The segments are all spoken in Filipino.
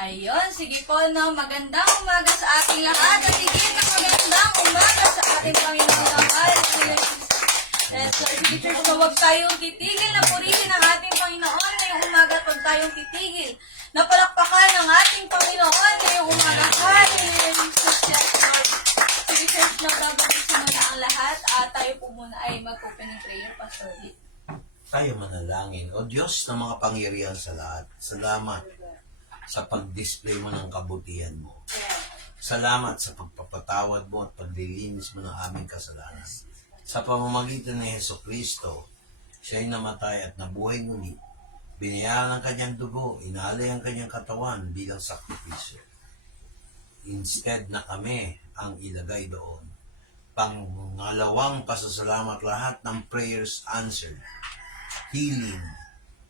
Ayun, sige po, no, magandang umaga sa ating lahat at higit na magandang umaga sa ating Panginoon na mahal. Yes, Lord, sige church, so huwag tayong titigil na purihin ang ating Panginoon ngayong umaga at huwag tayong titigil na palakpakan ang ating Panginoon ngayong umaga. Hallelujah, yes, Lord. Sige church, no, bago magsimula ang lahat, tayo po muna ay mag-opening prayer, Pastor Lee. Tayo manalangin. O Diyos na mga pangyarihan sa lahat, salamat sa pag-display mo ng kabutihan mo. Salamat sa pagpapatawad mo at paglilinis mo ng aming kasalanan. Sa pamamagitan ni Jesucristo, siya'y namatay at nabuhay muli. Binayaran ang kanyang dugo, inalay ang kanyang katawan bilang sakripisyo. Instead na kami ang ilagay doon. Pangalawang pasasalamat, lahat ng prayers answered. Healing,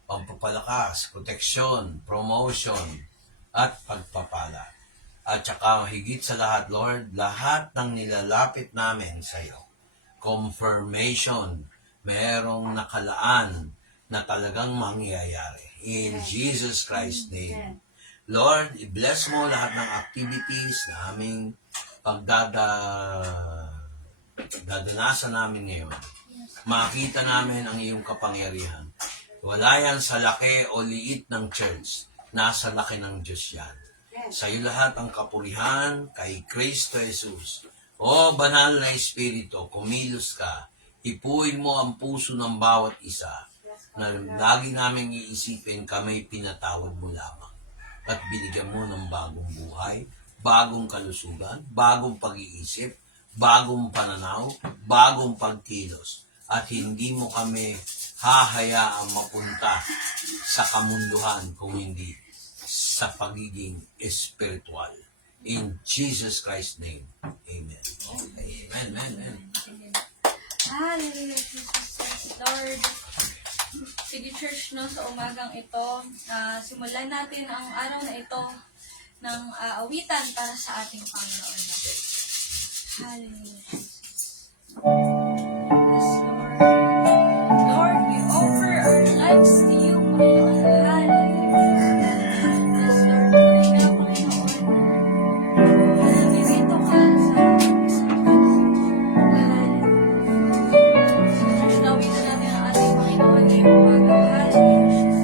pampapalakas, proteksyon, promotion, at pagpapala. At saka higit sa lahat, Lord, lahat ng nilalapit namin sa iyo. Confirmation, merong nakalaan na talagang mangyayari. In Jesus Christ's name. Lord, i-bless mo lahat ng activities na aming dadanasan namin ngayon. Makita namin ang iyong kapangyarihan. Wala yan sa laki o liit ng church. Nasa laki ng Diyos yan. Sa iyo lahat ang kapurihan kay Kristo Jesus. O banal na Espiritu, kumilos ka. Ipuin mo ang puso ng bawat isa na lagi naming iisipin kami pinatawad mo lamang. At binigyan mo ng bagong buhay, bagong kalusugan, bagong pag-iisip, bagong pananaw, bagong pagkilos. At hindi mo kami hahayaang mapunta sa kamunduhan kung hindi sa pagiging espiritual. In Jesus Christ's name. Amen. Okay. Amen. Amen. Hallelujah, Jesus, Lord. Sige church, no, sa umagang ito, simulan natin ang araw na ito ng awitan para sa ating Panginoon. Hallelujah, Jesus. Yes, Lord. Lord, we offer our lives to you, Panginoon. Hallelujah. Yes, Lord. Kaya, Panginoon, narito ka sa ating isa. Hallelujah. So, church, nawitan natin ang ating Panginoon ngayong umaga. Hallelujah, Jesus.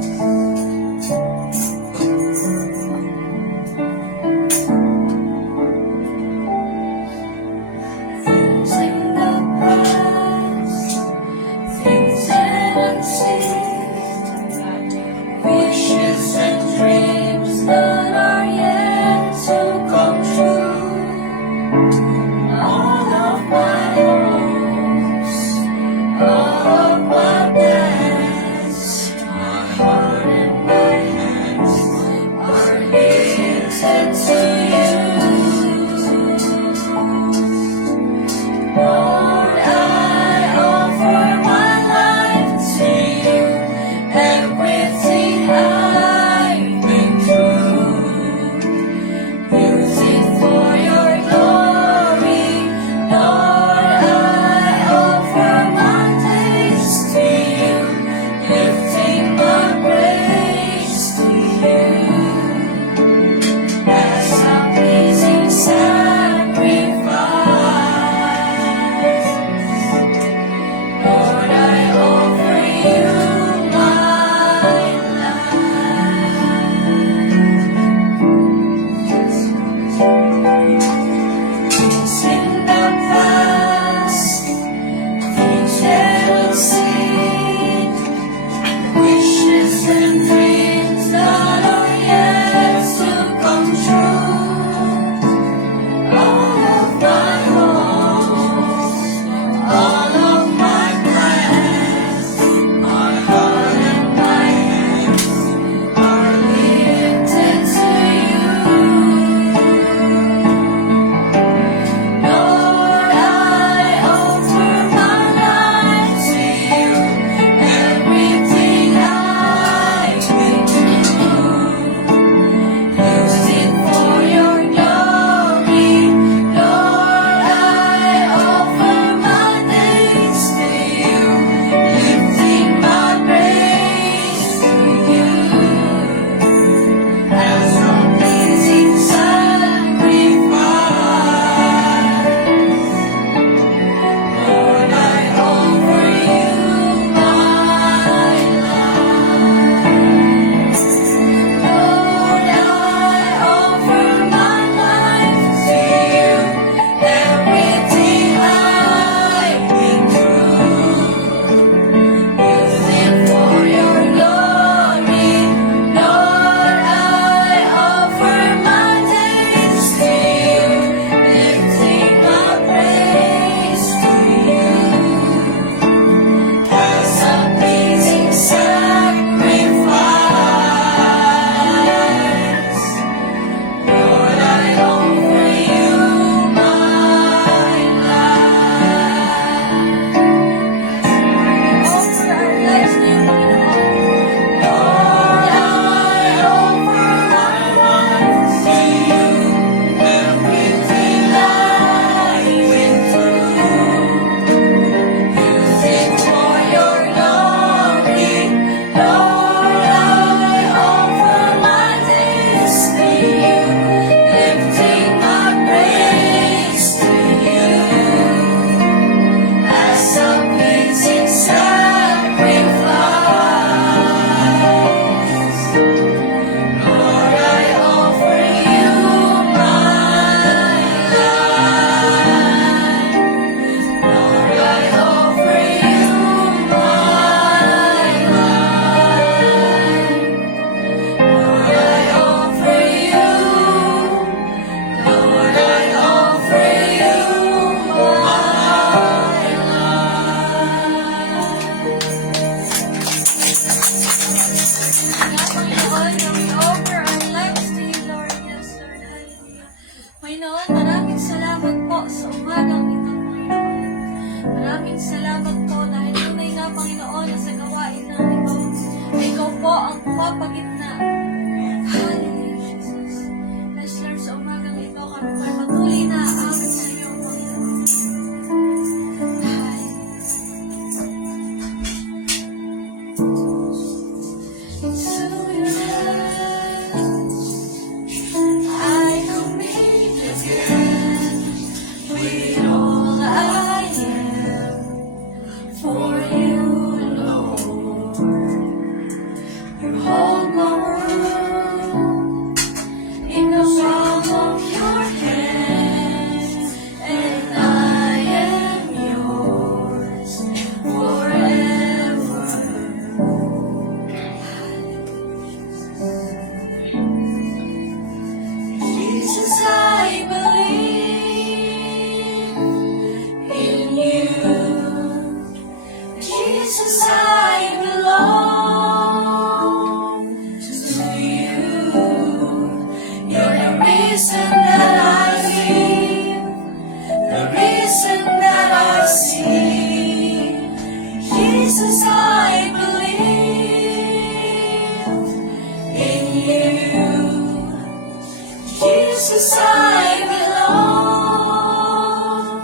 Jesus, I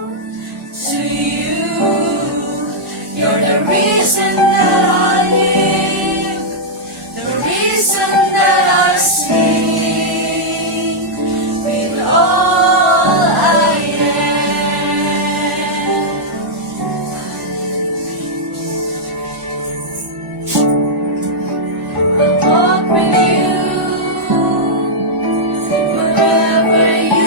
belong to you. You're the reason that I live, the reason that I sing with all I am. I'll walk with you wherever you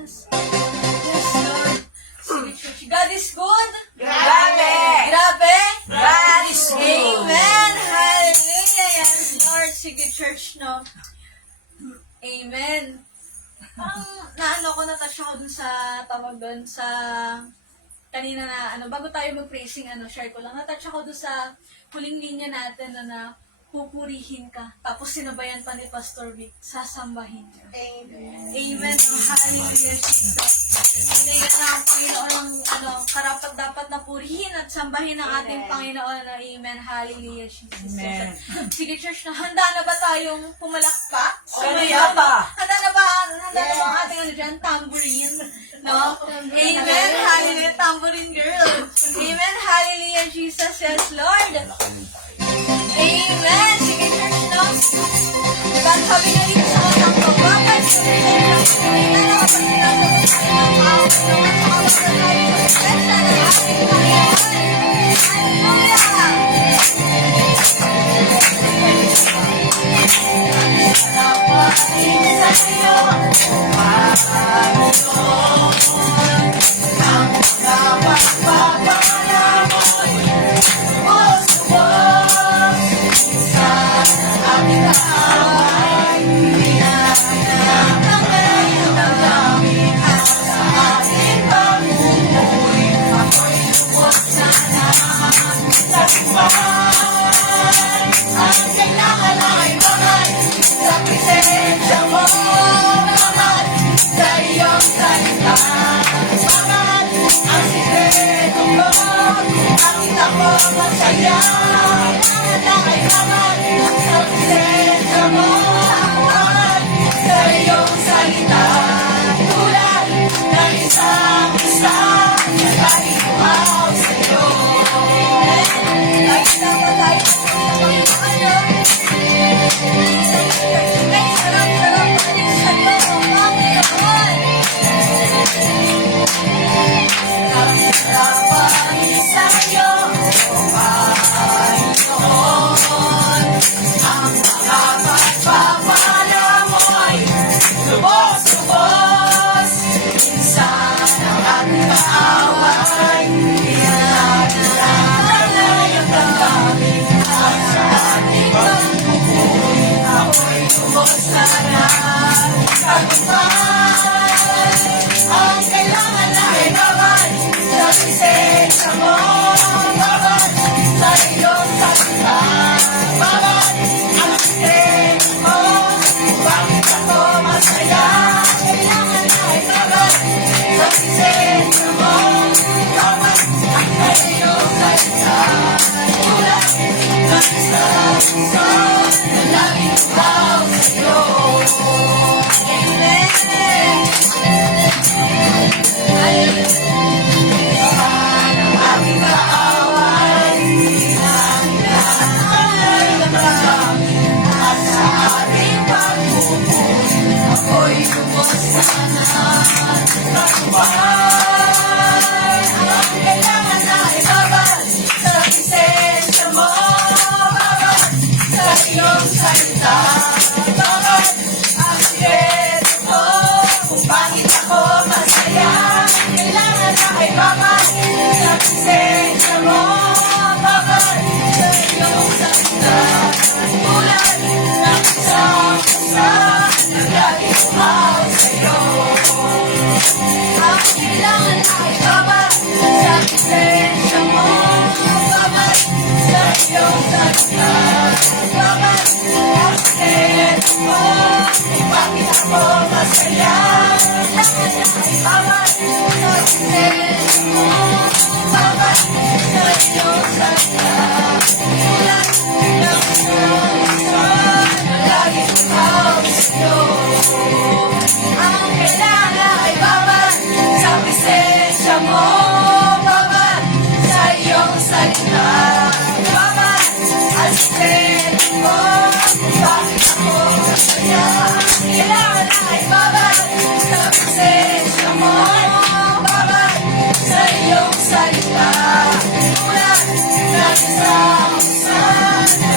Jesus. Yes, Lord. Sige, church. God is good. Grabe! Grabe. God is good. Amen. Hallelujah. Yes, Lord. Sige, church, no? Amen. Ang naano ko, natouch ako dun sa tawag dun sa kanina na bago tayo mag-praising, share ko lang. Natouch ako dun sa huling linya natin na pupurihin ka. Tapos sinabayan pa ni Pastor Vic, sasambahin niya. Amen. Amen. Oh, hallelujah, Jesus. Binigyan na ang Panginoon ng karapat dapat na purihin at sambahin ang ating Panginoon. Amen. Hallelujah, Jesus. Amen. Sige, church, na handa na ba tayong pumalakpak? Kaya pa. Handa na ba ang ating dyan? Tambourine. No? Amen. Hallelujah. Tambourine girl. Amen. Hallelujah, Jesus. Yes, Lord. Amen. Sige, church, no? Diba, sabi nga dito sa unang pagbabat, sabi nga dito sa kanina na kapag sinasabi tayo ng tao, naman sa kapag tayo sa presensya ng ating Panginoon. Hallelujah!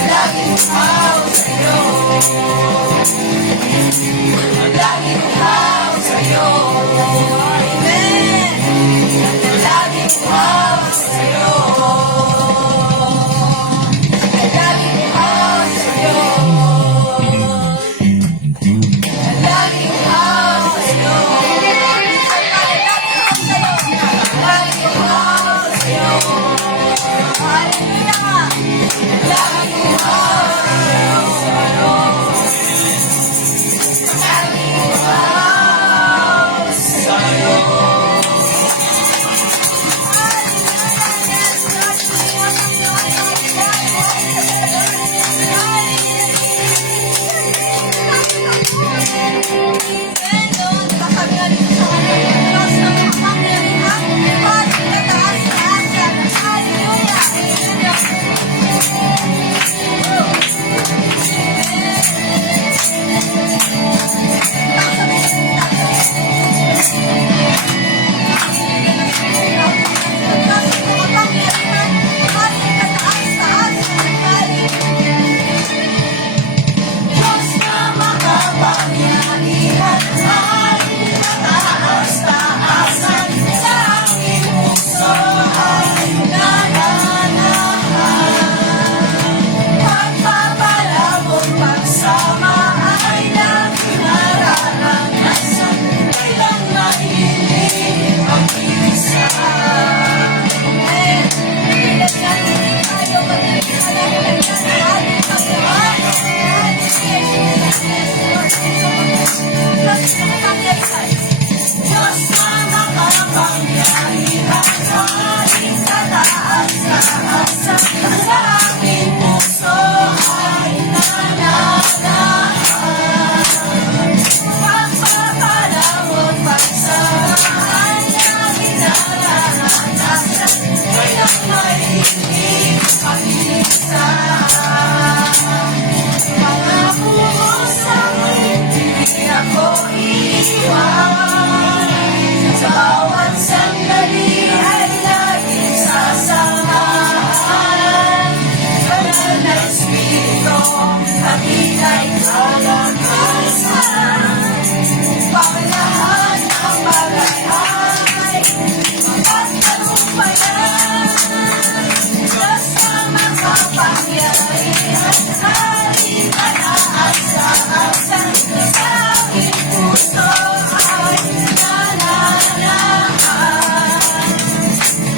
Laging umaw sa'yo. Laging hawak sa'yo. Amen. Laging hawak sa'yo. Laging hawak sa'yo. Laging hawak sa'yo. Laging hawak sa'yo. Hallelujah. Laging hawak sa'yo. Diyos na makapangyarihan, ay mataas-taasan, sa aking puso ay nananahan. Pagpapalamon, pagsama ay laging nararanasan, kailan mahilig ang isa. Amen. Bilang natin tayo magiging Diyos na makapangyarihan, haring kataas-taasan, sa aking puso ay nananahan. Pagpapalamon, pagsama ay laging nararanasan, kailan mahilig ang isa. Mga pumusang hindi ako iiwan, sa bawat sandali ay laging sasamahan. Banal na Espiritu, aking ay kalakasan, upang lahat ng bagay ay mapagtagumpayan. Diyos na makapangyarihan, haring kataas-taasan, sa aking puso ay nananahan.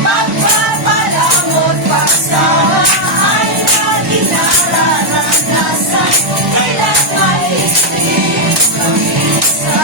Pagpapalamon, pagsama ay laging nararanasan, kailan mahilig ang isa.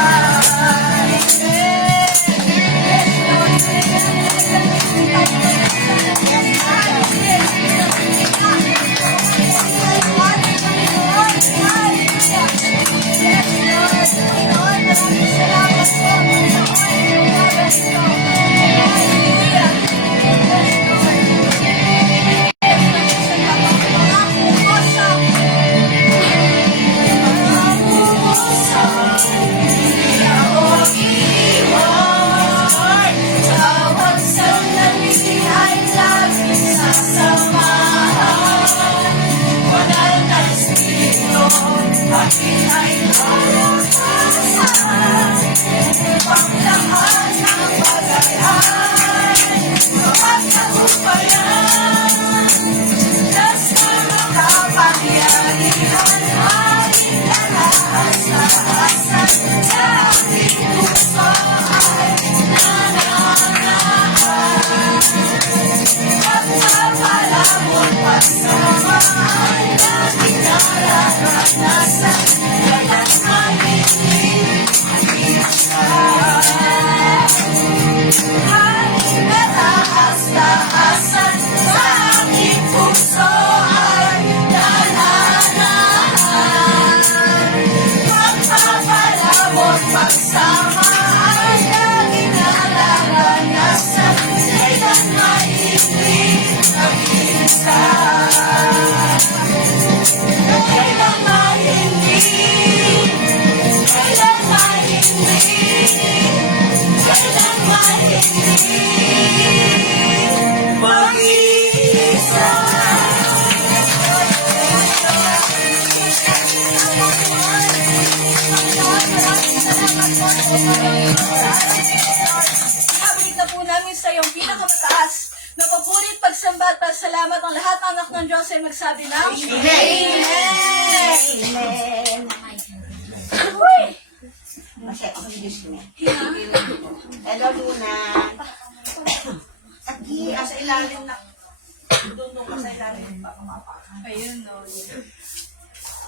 Bawat sandali ay laging sasamahan. Banal na Espiritu, aking ay kalakasan, upang lahat ng bagay ay mapagtagumpayan. Diyos na makapangyarihan, haring kataas-taasan, sa aking puso ay nananahan. Pagpapalamon, pagsama ay laging nararanasan, kailan mahilig ang isa. Haring kataas-taasan, sa aking puso ay nananahan. Pagpapalamon, pagsama ay laging nararanasan, kailan mahilig ang isa. Kailan mahilig, kailan mahilig, kailan mahilig mag-isa. ng Diyos ay magsabi ng Amen. Kasi ako yung Diyos niya. Hello, Luna. Aki, sa ilalim na. Doon ka sa ilalim. Baka mapakan. Ayun, no.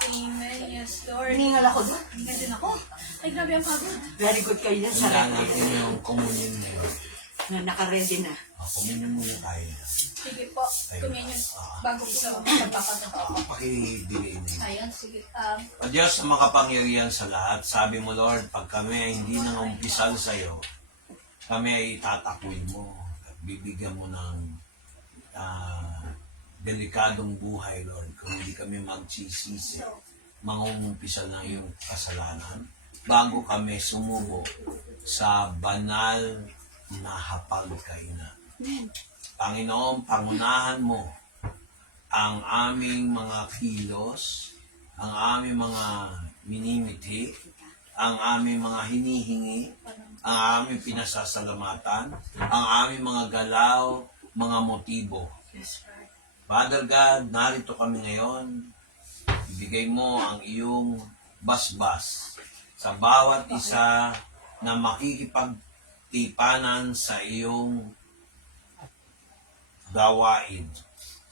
Amen. Yes, Lord. Hiningal ako doon. Hinga din ako. Ay, grabe ang pagod. Very good kayo yan sa Handa natin yung communion na yun. na naka-ready na. Communion muna tayo na. Sige po. Communion. Bago po sa pagpapagawa. Pakibigay na yun. Ayun, sige. O Diyos na makapangyarihan sa lahat, sabi mo Lord, pag kami ay hindi nangumpisal sa iyo, kami ay tatakwin mo at bibigyan mo ng delikadong buhay, Lord. Kung hindi kami magsisisi, mangungumpisal ng iyong kasalanan, bago kami sumubo sa banal na hapagkainan. Panginoon, pangunahan mo ang aming mga kilos, ang aming mga minimiti, ang aming mga hinihingi, ang aming pinasasalamatan, ang aming mga galaw, mga motibo. Father God, narito kami ngayon. Ibigay mo ang iyong basbas sa bawat isa na makikipagtipanan sa iyong gawain.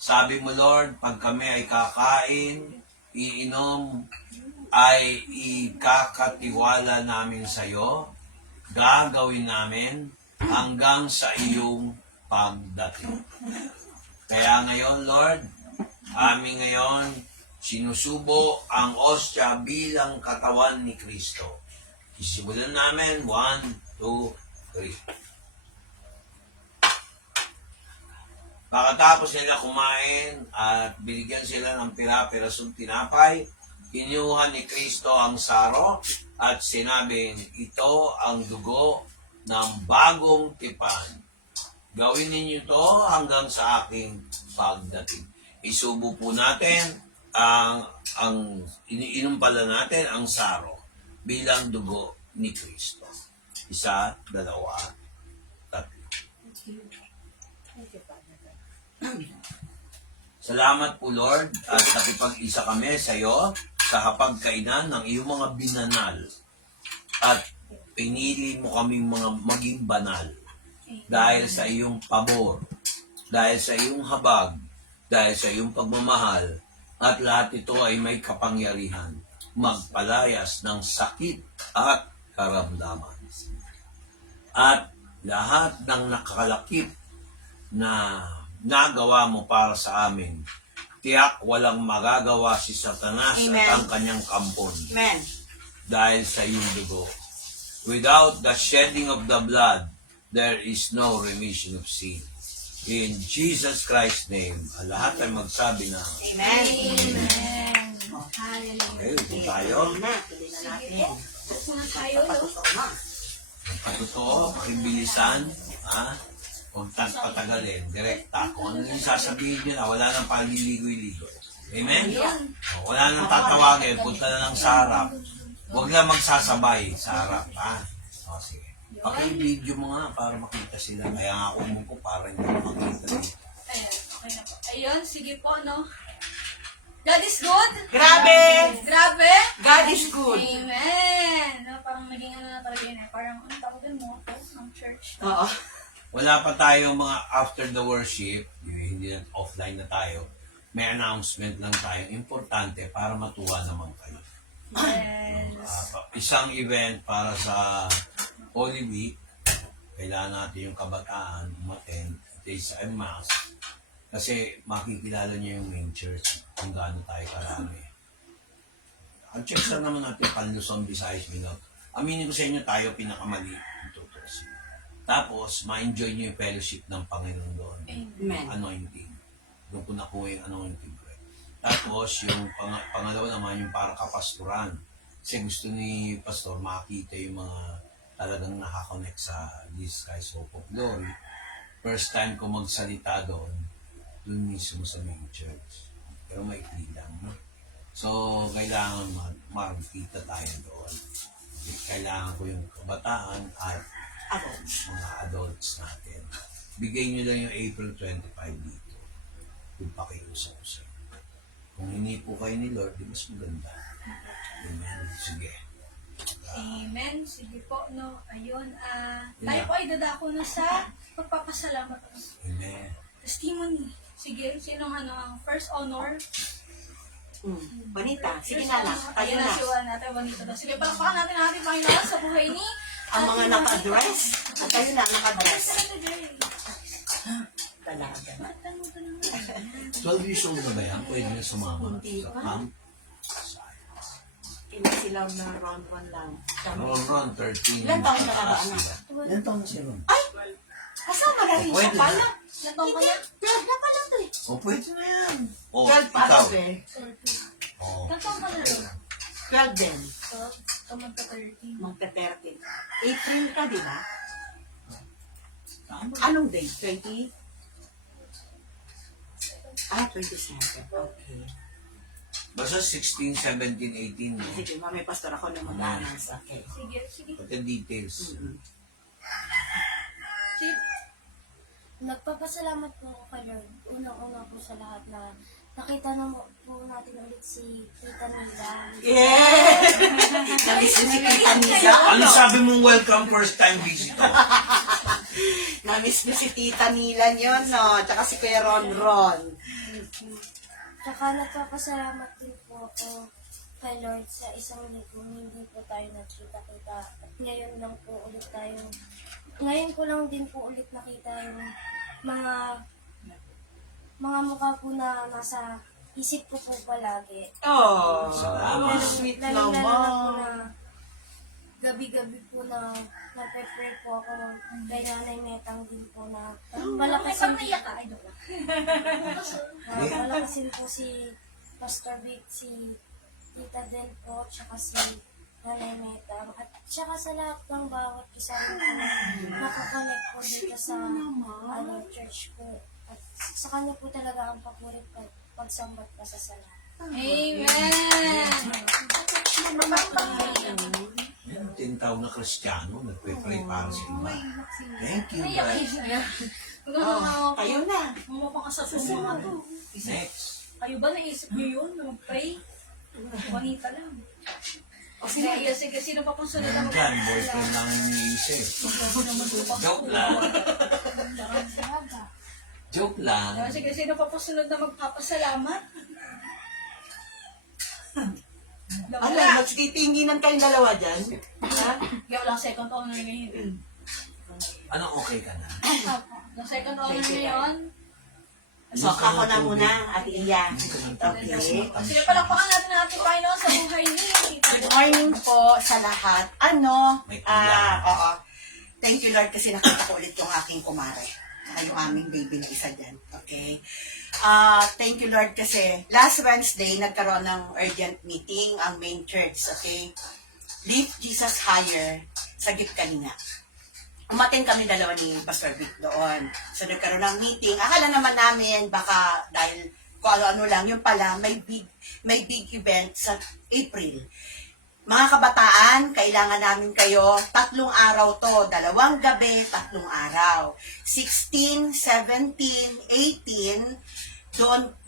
Sabi mo, Lord, pag kami ay kakain, iinom, ay ikakatiwala namin sa iyo, gagawin namin hanggang sa iyong pagdating. Kaya ngayon, Lord, amin ngayon, sinusubo ang ostya bilang katawan ni Kristo. Isimulan namin, 1, 2, 3. Pagkatapos nila kumain at binigyan sila ng pira-pirasong tinapay, kinuha ni Kristo ang saro at sinabing, ito ang dugo ng bagong tipan. Gawin ninyo ito hanggang sa aking pagdating. Isubo po natin iniinom pala natin ang saro bilang dugo ni Kristo. 1, 2, 3. Salamat po Lord at nakipag-isa kami sa iyo sa hapagkainan ng iyong mga binanal at pinili mo kaming maging banal dahil sa iyong pabor, dahil sa iyong habag, dahil sa iyong pagmamahal, at lahat ito ay may kapangyarihan magpalayas ng sakit at karamdaman. At lahat ng nakakalakip na nagawa mo para sa amin, tiyak walang magagawa si Satanas Amen. at ang kanyang kampon Amen. dahil sa iyong dugo. Without the shedding of the blood, there is no remission of sin. In Jesus Christ's name, ang lahat ay magsabi na, Amen. Amen. Hallelujah. okay, ito tayo. Tuloy na natin. Upo na tayo, no? Pagkatotoo, pakibilisan, ha? Huwag patagalin, direkta. Kung ano yung sasabihin nyo na, wala nang paliligoy-ligoy. Amen? O, wala nang tatawagin, punta na lang sa harap. Huwag lang magsasabay sa harap, ha? O, sige. Paki-video mo nga para makita sila. Kaya nga umupo para hindi makita nila. Ayan, okay na po. Ayun, sige po, no? God is good. Grabe! Grabe. God is good. Amen. No, parang naging ano na talaga yun eh. Parang, ano tawag din mo ako ng church. Oo. Wala pa tayo mga after the worship, hindi na offline na tayo. May announcement lang tayo. Importante para matuwa naman kayo. Yes. Isang event para sa Holy Week, kailangan natin yung kabataan umattend. Days and Mass. Kasi makikilala niyo yung main church kung gaano tayo karami. Ang church lang naman natin, Luzon, Visayas, Mindanao. Aminin ko sa inyo, tayo pinakamali. Tapos, ma-enjoy niyo yung fellowship ng Panginoon doon. Amen. Anointing. Doon ko nakuha yung anointing ko. Tapos, yung pangalawa naman, yung para kapastoran. Kasi gusto ni Pastor makita yung mga talagang nakakonect sa Jesus Christ Hope of Glory. First time ko magsalita doon mismo sa main church. Pero maikli lang. No? So, kailangan makikita tayo doon. Kailangan ko yung kabataan at mga adults natin. Bigay nyo lang yung April 25 dito. yung pakiusap ko sa inyo. Kung hindi po kayo ni Lord, di mas maganda. Amen. Sige. Amen. Sige po, no. Ayun, tayo Yeah. po ay dadako na sa pagpapasalamat. Amen. Testimony. Sige, sinong ang first honor? Bonita, sige First na lang. honor. Tayo Ayan na. na si Juan natin, Bonito. Sige, palakpakan natin ang ating Panginoon sa buhay ni Ang mga Ate naka-dress. At tayo na, naka-dress. Bonita. Talaga. 12 years old na ba yan? Pwede na sumama Hindi sa pa. camp? Kinasilaw na round 1 lang. Ron, 13. Ilan taon na ba, anak? Ilan taon na si Ron? Ay! Kasama na rin siya Pwede pala. Ilan taon ka na? 12 na pala to eh. O, pwede na yan. O, 12 pa ikaw. rin eh. O, Ilan taon ka na rin? 12 din. So, tumagka 13. Magka-13. April ka, di ba? tama. Anong date? 20? 27. Okay. Basta 16, 17, 18. No? Sige, mami pastor ako na mag-announce. Okay. Sige, sige. Pati details. Mm-mm. Sige. Nagpapasalamat po ako kay Lord. Unang-una po sa lahat na nakita na po natin ulit si Tita Nila. Yeah! Namiss mo si Tita Nila. Ano sabi mong welcome first time visitor? Namiss mo si Tita Nila yun, no? Tsaka si Kuya Ron Ron. Tsaka nagpapasalamat din po ako kay Lord sa isang linggo. Hindi po tayo nagkita-kita. At ngayon lang po ulit tayo. Ngayon ko lang din po ulit nakita yung mga mukha po na nasa isip ko po palagi. Oh, Salamat. sweet Lalo na po naman. na gabi-gabi po na nagpe-pray po ako kay Nanay Netang din po na palakasin palakasin po si Pastor Vic, si Tita Del po, tsaka si Nanay Netang, at tsaka sa lahat ng bawat isa rin po na nakakonect po dito sa church po. At sa kanya po talaga ang papurit pagsambat pa sa sala. Amen! Yan, 10 taon na Kristiyano, nagpe-pray para sa iba. Thank you, Naiyak guys. siya. Oh, kayo na. Mama ka sa susunod to. Next. Kayo ba naisip niyo yun na mag-pray? Juanita lang. O, Sige, sige, sino pa pong sunod na Nandyan, boyfriend lang yung iisip. Joke lang. Joke lang. Sige, sino pa pong sunod na magpapasalamat? Ano, magtitinginan kayong dalawa dyan? Ha? Ikaw lang second honor ngayon. Ano, okay ka na? Yung second honor ngayon. So, ako na muna, Ate Iya. Okay. Sige, palakpakan natin ang ating Panginoon sa buhay ni Tita Good morning po sa lahat. May kulang. Oo. Thank you, Lord, kasi nakita ko ulit yung aking kumare. Saka yung aming baby na isa dyan. Okay? Thank you, Lord, kasi last Wednesday, nagkaroon ng urgent meeting ang main church. Okay? Lift Jesus Higher sa Gitkalinga. Umating kami dalawa ni Pastor Vic doon. So, nagkaroon ng meeting. Akala naman namin, baka dahil kung ano lang, yung pala, may big event sa April. Mga kabataan, kailangan namin kayo, 3 araw to, 2 gabi, 3 araw. 16, 17, 18,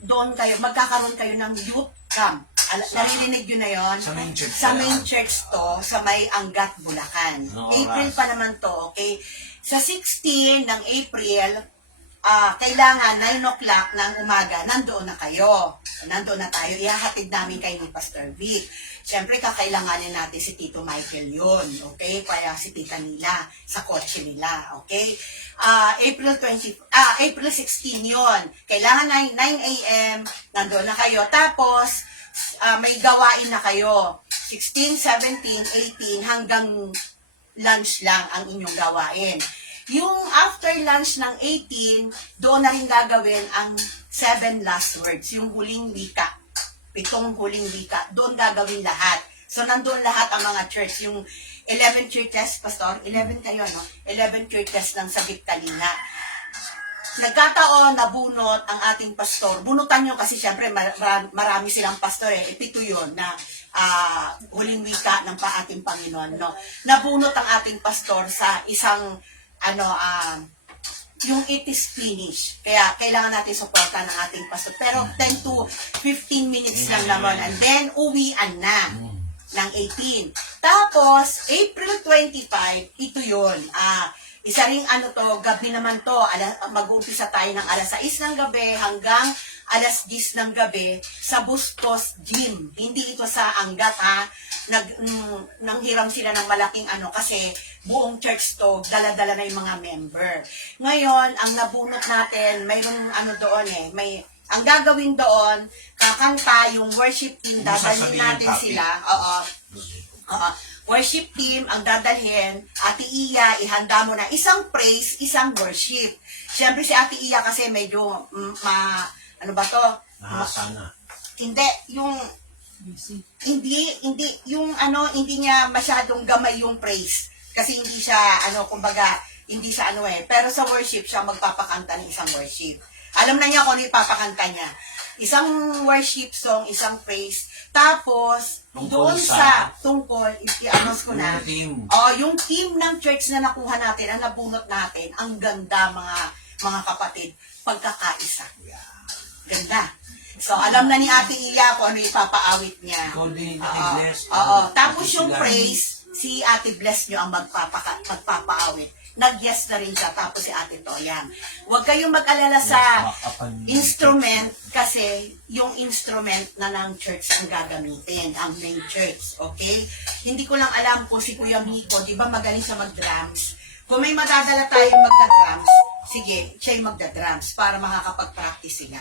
doon kayo, magkakaroon kayo ng youth camp. Naririnig yun na yun? Sa main church Sa pa main yan. church to, sa may Angat, Bulacan. Anong April oras? pa naman to, okay? Sa 16 ng April, kailangan 9 o'clock ng umaga, nandoon na kayo. Nandoon na tayo. Ihahatid namin kayo ni Pastor Vic. Siyempre, kakailanganin natin si Tito Michael yun. Okay? Kaya si Tita Nila sa kotse nila. Okay? April 16 yun. Kailangan 9 a.m. Nandoon na kayo. Tapos, may gawain na kayo. 16, 17, 18, hanggang lunch lang ang inyong gawain. Yung after lunch ng 18, doon na rin gagawin ang 7 last words, yung huling wika, 7 huling wika, doon gagawin lahat. So, nandun lahat ang mga church, yung 11 churches, Pastor, 11 kayo, no? 11 churches ng Sagip Kalinga. Nagkataon, nabunot ang ating pastor. Bunutan nyo kasi syempre marami silang pastor eh. 7 yun na huling wika ng ating Panginoon, no? Nabunot ang ating pastor sa isang it is finished. Kaya kailangan natin suporta ng ating pastor. Pero 10 to 15 minutes lang naman. And then, uwian na ng 18. Tapos, April 25, ito yun. Isa ring gabi naman to. Mag-uumpisa tayo ng alas 6 ng gabi hanggang alas 10 ng gabi sa Bustos Gym. Hindi ito sa Angat, ha. Nanghiram sila ng malaking kasi buong church to, dala-dala na yung mga member. Ngayon, ang nabunot natin, mayroong doon ang gagawin doon, kakanta yung worship team, dadalhin natin sila. Worship team, ang dadalhin, Ate Iya, ihanda mo na isang praise, isang worship. Siyempre si Ate Iya kasi medyo, Nakasana. Hindi, hindi niya masyadong gamay yung praise. Kasi hindi siya, hindi siya pero sa worship, siya magpapakanta ng isang worship. Alam na niya kung ano ipapakanta niya. Isang worship song, isang praise. Tapos, doon sa tungkol, i-announce ko na. Yung team ng church na nakuha natin, ang nabunot natin, ang ganda mga kapatid, pagkakaisa. Ganda. So, alam na ni Ate Iya kung ano ipapaawit niya. Tapos yung praise, si Ate Bless nyo ang magpapaawit. Nag-yes na rin siya, tapos si Ate Toyang. Huwag kayong mag-alala sa instrument kasi yung instrument na ng church ang gagamitin, ang main church, okay? Hindi ko lang alam kung si Kuya Miko, di ba magaling siya mag-drums? Kung may madadala tayong magda-drums, sige, siya yung magda-drums para makakapag-practice sila.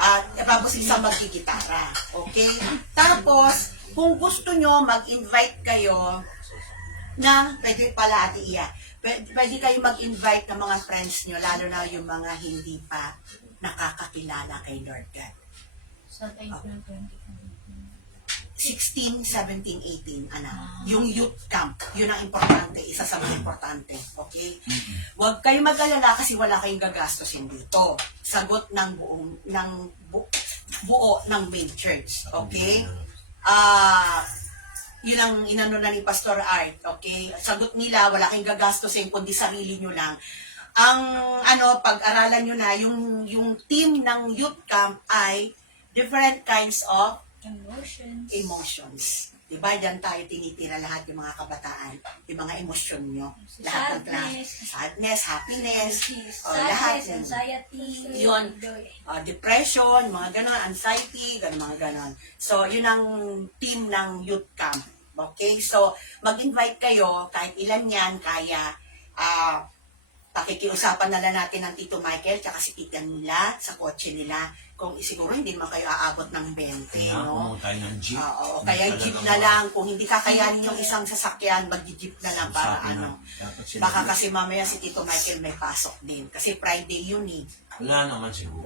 At tapos isang magigitara, okay? Tapos, kung gusto nyo, mag-invite kayo pwede pala Ate Iya, pwede kayo mag-invite ng mga friends nyo, lalo na yung mga hindi pa nakakakilala kay Lord God. Sa April 16, 17, 18, yung youth camp, yun ang importante, isa sa mga importante, okay? Huwag kayo mag-alala kasi wala kayong gagastusin dito. Sagot ng buo ng main church, okay? Yun ang inano na ni Pastor Art, okay? Sagot nila, wala kayong gagastusin, kundi sarili nyo lang. Ang pag-aralan nyo na, yung team ng youth camp ay different kinds of emotions. Diba? Diyan tayo tinitira lahat yung mga kabataan, yung mga emosyon nyo. Lahat ng sadness, happiness, lahat yan. anxiety, Yun. Depression, mga ganon, anxiety, mga ganon. So, yun ang team ng youth camp. Okay? So, mag-invite kayo, kahit ilan yan, kaya pakikiusapan na lang natin ng Tito Michael tsaka si Tita nila sa kotse nila. Kung siguro hindi naman kayo aabot ng 20, no? Tayo ng jeep. Kaya jeep na lang. Kung hindi kakayanin yung isang sasakyan, mag-jeep na lang para Baka kasi mamaya si Tito Michael may pasok din. Kasi Friday yun eh. Wala naman siguro.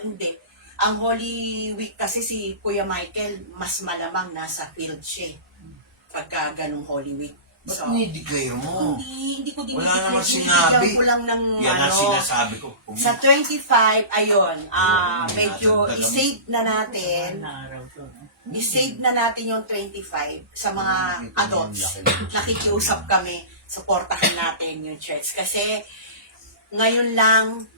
Hindi. Ang Holy Week kasi si Kuya Michael, mas malamang nasa field siya. Pagka ganong Holy Week. Ba't ni-declare mo? Hindi ko Wala naman dinideclare. sinabi. Ko lang ng Yan ang sinasabi ko. Sa 25, ayun, medyo i-save na natin. I-save na natin yung 25 sa mga adults. Nakikiusap kami, supportahan natin yung church. Kasi ngayon lang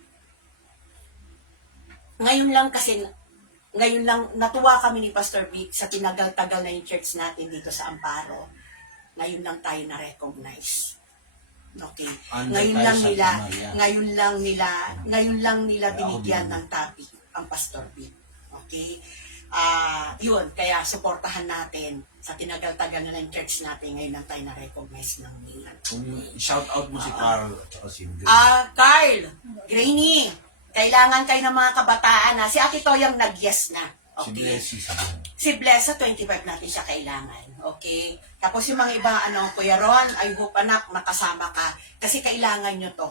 natuwa kami ni Pastor Vic sa tinagal-tagal na yung church natin dito sa Amparo. Ngayon lang tayo na-recognize. Okay. Ngayon lang nila binigyan ng topic ang Pastor Vic. Okay? Yun, kaya suportahan natin sa tinagal-tagal na ng church natin, ngayon lang tayo na-recognize ng nila. Shout out mo si Carl at si Ingrid. Carl, Grainy, kailangan kayo ng mga kabataan na. Si Ate Toyang nag-yes na. Okay. Si Bless sa 25 natin siya kailangan. Okay? Tapos yung mga iba, Kuya Ron, I hope anak, nakasama ka. Kasi kailangan nyo to.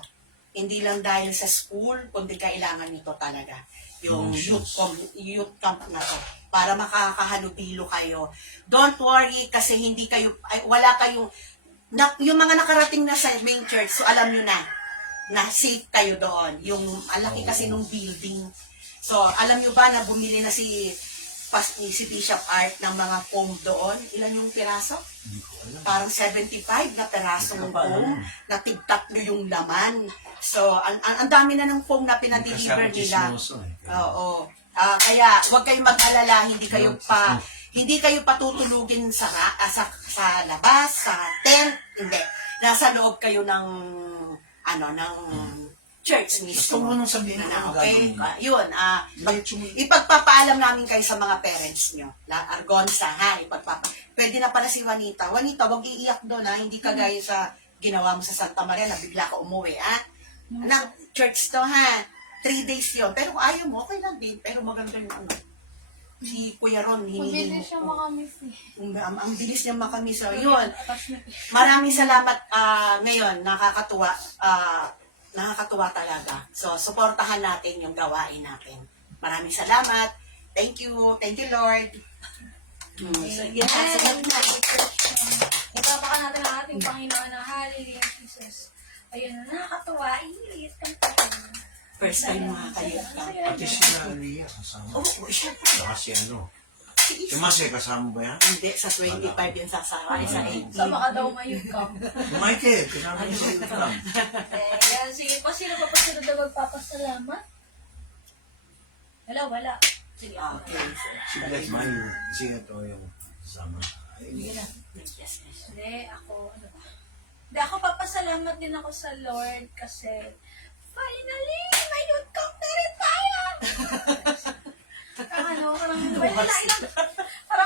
Hindi lang dahil sa school, kundi kailangan nyo to talaga. Yung youth camp na to. Para makakahalubilo kayo. Don't worry, kasi hindi kayo, wala kayong, yung mga nakarating na sa main church, so alam nyo na safe kayo doon. Yung alaki kasi nung building. So, alam nyo ba na bumili na si si Bishop Art ng mga foam doon. Ilan yung piraso? Hindi ko alam. Parang 75 na pirasong Hindi ko pa alam. foam na tig-tatlo yung laman. So, ang dami na ng foam na Hindi pinadeliver kasi nila. ako chismoso eh. Oo. Kaya huwag kayong mag-alala, hindi kayo patutulugin sa labas, sa tent, hindi. Nasa loob kayo ng church Gusto mo mismo. nang sabihin ang Okay? gagawin mo? Yun, Diretso mo. ipagpapaalam namin kayo sa mga parents nyo. Argonza, ha? Pwede na pala si Juanita. Juanita, huwag iiyak doon, ha? Hindi kagaya sa ginawa mo sa Santa Maria na bigla ka umuwi, ha? Anak, church to, ha? 3 days yon. Pero kung ayaw mo, okay lang din. Pero maganda yung si Kuya Ron, hinihingi Mabilis siya mo. makamis eh. Ang bilis niya makamis. So, yun. Attachment. Maraming salamat ngayon. Nakakatuwa talaga. So, suportahan natin yung gawain natin. Maraming salamat. Thank you. Thank you, Lord. So, yes, sunod na. Itapakan natin ang ating Panginoon na Hallelujah, Jesus. Ayun, nakakatuwa. Iilit kang tayo. First time mga kayo. Pati sila Aliyah kasama. Oo, siya po. Saka si ano. Si Mase kasama ba yan? Hindi, sa 25 yung sasaway sa 18. Sama ka daw mayroon ka. Michael, kasama niyo sa YouTube. Yan, sige po, sino pa sino daw magpapasalamat? Wala. Sige, ako Okay. na. Si Bless Mayo. Sige to yung kasama. Sige na. Yes, yes. Hindi, ako, ano ba? Hindi, ako papasalamat din ako sa Lord kasi finally, may youth camp na rin tayo!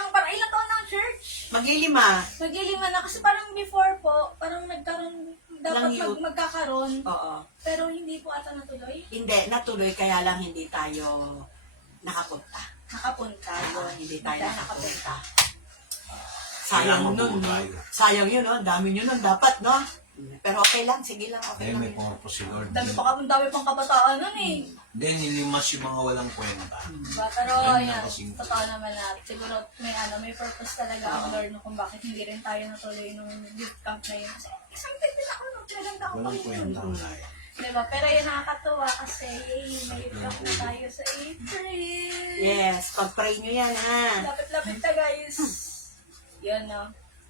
parang ilang taon ng church. Maglilima. Maglilima na kasi parang before po, parang nagkaroon, dapat Ng youth. magkakaroon, Oo. pero hindi po ata natuloy. Hindi, natuloy kaya lang hindi tayo nakapunta. Nakapunta yun. Hindi tayo nakapunta. Kailangan Sayang nun, mabuo no? tayo. Sayang yun, no? Dami nyo nun, dapat, no? Pero okay lang, sige lang, okay Eh, lang. may purpose si Lord. Dami pang kabataan nun eh. Hindi, nilimas yung mga walang kwenta. Diba? Pero Ayun yan, na kasing- totoo naman na siguro may purpose talaga ang Lord no, kung bakit hindi rin tayo natuloy nung youth camp na yun. Kasi excited din ako nung kailan ako Walang kwenta ang tayo. Diba? Pero yun nakakatuwa kasi yay, may youth camp na tayo sa April. Yes, pag-pray nyo yan, ha? Lapit-lapit na guys. Yun no.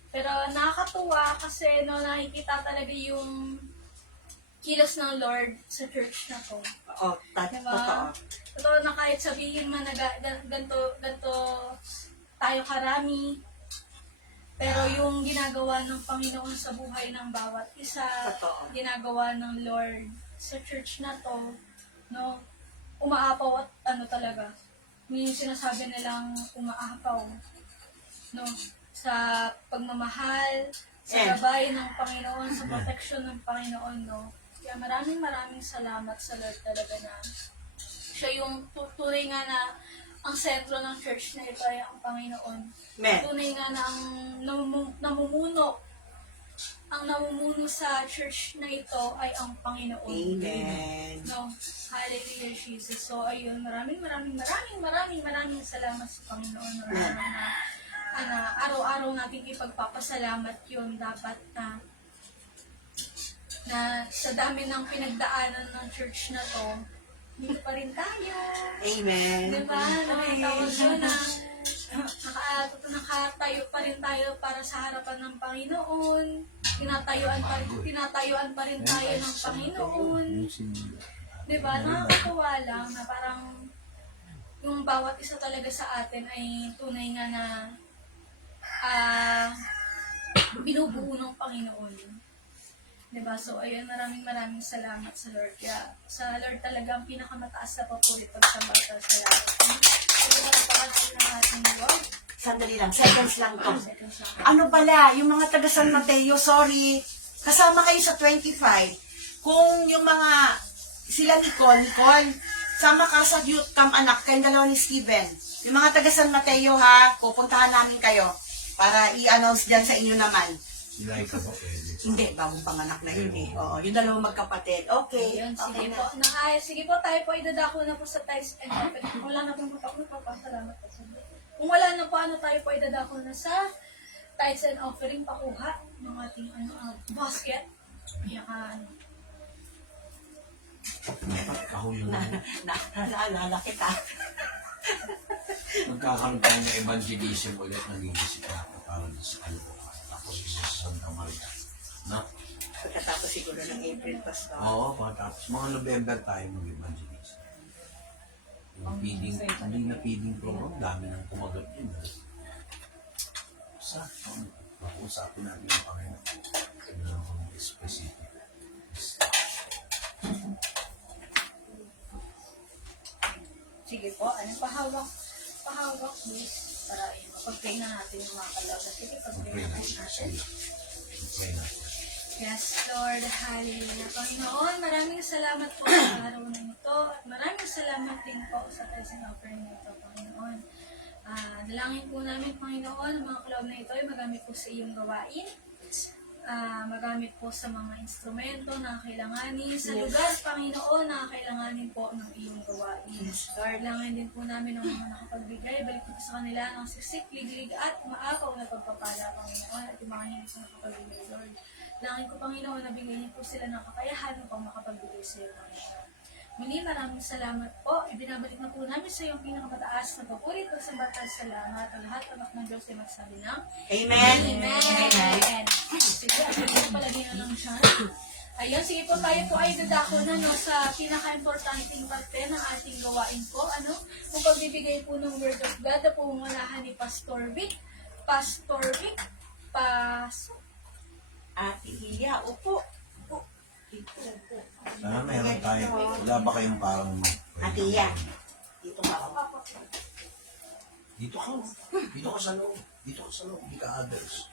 Pero nakakatuwa kasi no, nakikita talaga yung kilos ng Lord sa church na to. Oo, Diba? totoo. Totoo na kahit sabihin man na ganito tayo karami, pero yung ginagawa ng Panginoon sa buhay ng bawat isa, Totoo. ginagawa ng Lord sa church na to, no, umaapaw at ano talaga, yung sinasabi nilang umaapaw, no, sa pagmamahal, sa Yes. gabay ng Panginoon, sa protection ng Panginoon, no. Kaya maraming salamat sa Lord talaga na siya yung tunay nga na ang sentro ng church na ito ay ang Panginoon. Men. Tunay nga na ang namumuno sa church na ito ay ang Panginoon. Amen. No, hallelujah Jesus. So ayun, maraming salamat sa Panginoon. Araw-araw natin ipagpapasalamat yun. Dapat na sa dami ng pinagdaanan ng church na to, dito pa rin tayo. Amen. Diba? Nakatawag yun na nakatayo pa rin tayo para sa harapan ng Panginoon. Tinatayuan pa rin tayo ng Panginoon. Diba? Nakakatuwa lang na parang yung bawat isa talaga sa atin ay tunay nga na binubuo ng Panginoon. Diba? So, ayun, maraming salamat sa Lord. Kaya, sa Lord talaga ang pinakamataas na papuri pagsamba sa salamat. Ito na napakalain ng ating Lord. Sandali lang, seconds lang to. Seconds lang. Ano pala, yung mga taga San Mateo, sorry, kasama kayo sa 25. Kung yung mga, sila Nicole, sama ka sa youth camp anak, kayong dalawa ni Steven. Yung mga taga San Mateo ha, pupuntahan namin kayo para i-announce dyan sa inyo naman. Sila ikaw ba pwede? Hindi, bagong panganak na yun eh. Oo, yung dalawang magkapatid. Okay, Ayun, okay sige na. po. Sige po, tayo po idadako na po sa tithes and offering. Kung wala na po magpapasalamat po sa Lord. Kung wala na po, tayo po idadako na sa tithes and offering, pakuha ng ating basket. Kaya Kahulong mo. Naalala kita. magkakaroon tayo ng evangelism ulit na lilisip natin para sa kalukuhan. Tapos isa sa Santa Maria. No? Pagkatapos siguro ng April, Pastor. Oo, tapos mga November tayo mag-evangelism. Yung feeding, hindi na feeding program, dami nang kumagat yun. Sa, usapin natin yung Panginoon. Tignan ko ng specific. Sige po, anong pahawak? Pahawak, please. Para mapag-pray na natin yung mga kalaw na. Sige, pag-pray Pray na natin. natin. Pray natin. Yes, Lord. Hallelujah. Panginoon, maraming salamat po sa araw na ito. At maraming salamat din po sa present offering na ito, Panginoon. Dalangin po namin, Panginoon, ang mga kaloob na ito ay magamit po sa iyong gawain. Magamit po sa mga instrumento na kailanganin. Sa lugar, Panginoon, na kailanganin po ng iyong gawain. Lord, langin din po namin ang mga nakapagbigay. Balik po sa kanila ng sisik, liglig at maapaw na pagpapala, Panginoon. At yung mga hindi po nakapagbigay, Lord. Langin ko, Panginoon, na bigyan niyo po sila ng kakayahan upang makapagbigay sa iyo, Panginoon. Muli, maraming salamat po. Ibinabalik na po namin sa iyong pinakamataas na papulit at sambatang salamat. Ang lahat ng anak ng Diyos ay magsabi ng Amen. Amen. Sige, ako palagay na lang siya. Ayun, sige po, tayo po ay dadako na no, sa pinaka-importanting parte ng ating gawain po. Kung pagbibigay po ng Word of God na pumungalahan ni Pastor Vic. Pastor Vic, Ate Iya, upo. Dito, upo. Sana meron tayo. Wala ba kayong parang... Ate Iya, dito ka. Dito ka. Dito ka sa loob. Dito ka sa loob. Hindi ka others.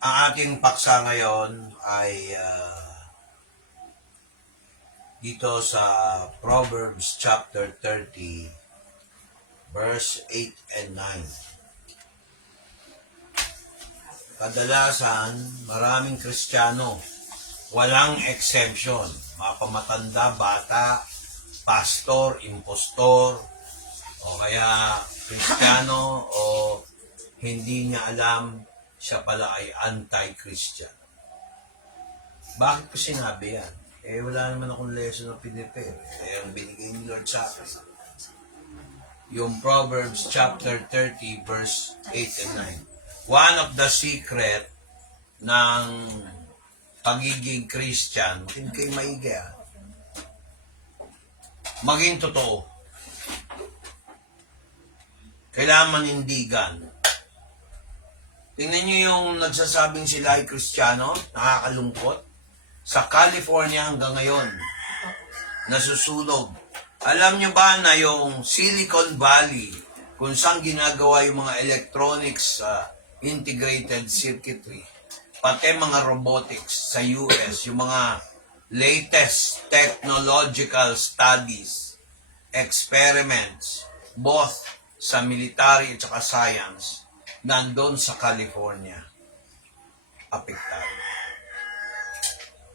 Ang ating paksa ngayon ay dito sa Proverbs chapter 30 verse 8 and 9. Kadalasan, maraming Kristiyano, walang exemption. Mga pamatanda, bata, pastor, impostor, o kaya Kristiyano, o hindi niya alam, siya pala ay anti-Christian. Bakit ko sinabi yan? Wala naman akong lesson na pinipare. Ang binigay ni Lord sa akin. Yung Proverbs chapter 30 verse 8 and 9. One of the secret ng pagiging Christian, hindi kayo maigi maging totoo. Kailangan manindigan. Tingnan nyo yung nagsasabing sila ay Kristiyano, nakakalungkot. Sa California hanggang ngayon, nasusunog. Alam nyo ba na yung Silicon Valley, kung saan ginagawa yung mga electronics, integrated circuitry, pati mga robotics sa US, yung mga latest technological studies, experiments, both sa military at saka science, nandun sa California. Apektado.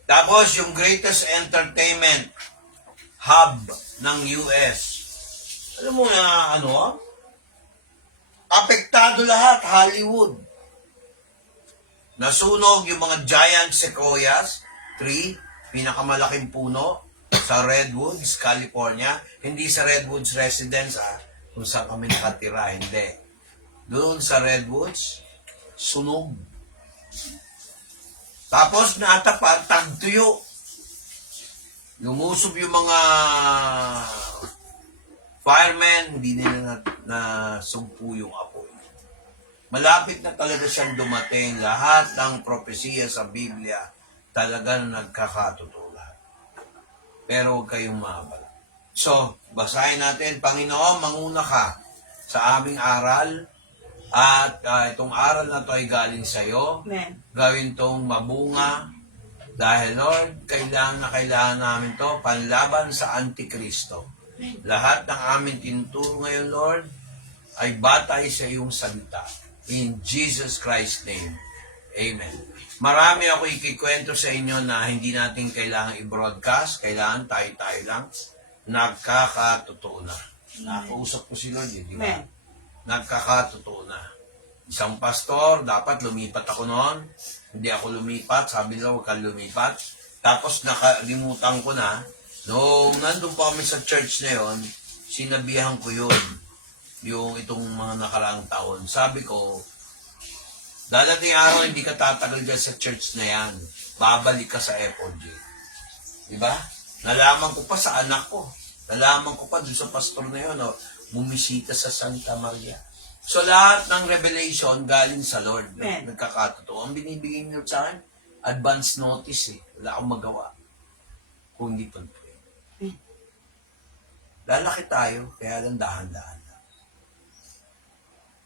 Tapos, yung greatest entertainment hub ng US, alam mo na apektado lahat, Hollywood. Nasunog yung mga giant sequoias, tree, pinakamalaking puno, sa Redwoods, California. Hindi sa Redwoods Residence, kung saan kami nakatira, hindi. Doon sa Redwoods, sunog. Tapos natapat, tagtuyo. Lumusob yung mga firemen, hindi nila nasugpo yung apoy. Malapit na talaga siyang dumating. Lahat ng propesiya sa Biblia talagang nagkakatotoo lahat. Pero huwag kayong maabala. So, basahin natin, Panginoon, manguna ka sa aming aral. At itong aral na to ay galing sa iyo. Amen. Gawin tong mabunga. Dahil, Lord, kailangan namin to panlaban sa Antikristo. Lahat ng aming tinuturo ngayon, Lord, ay batay sa iyong salita. In Jesus Christ's name. Amen. Marami ako ikikwento sa inyo na hindi natin kailangan i-broadcast. Kailangan tayo-tayo lang. Nagkakatotoo na. Nakausap ko si Lord, di ba? Amen. Nagkakatotoo na. Isang pastor, dapat lumipat ako noon. Hindi ako lumipat. Sabi nila, huwag kang lumipat. Tapos nakalimutan ko na, nung nandun pa kami sa church na yon, sinabihan ko yun, yung itong mga nakaraang taon. Sabi ko, dadating araw hindi ka tatagal dyan sa church na yan. Babalik ka sa FOJ. Diba? Nalaman ko pa sa anak ko. Nalaman ko pa dun sa pastor na yun, bumisita sa Santa Maria. So lahat ng revelation galing sa Lord. Amen. Nagkakatotoo. Ang binibigay niyo sa akin, advance notice eh. Wala akong magawa. Kung hindi pag-pray. Lalaki tayo, kaya lang dahan-dahan lang.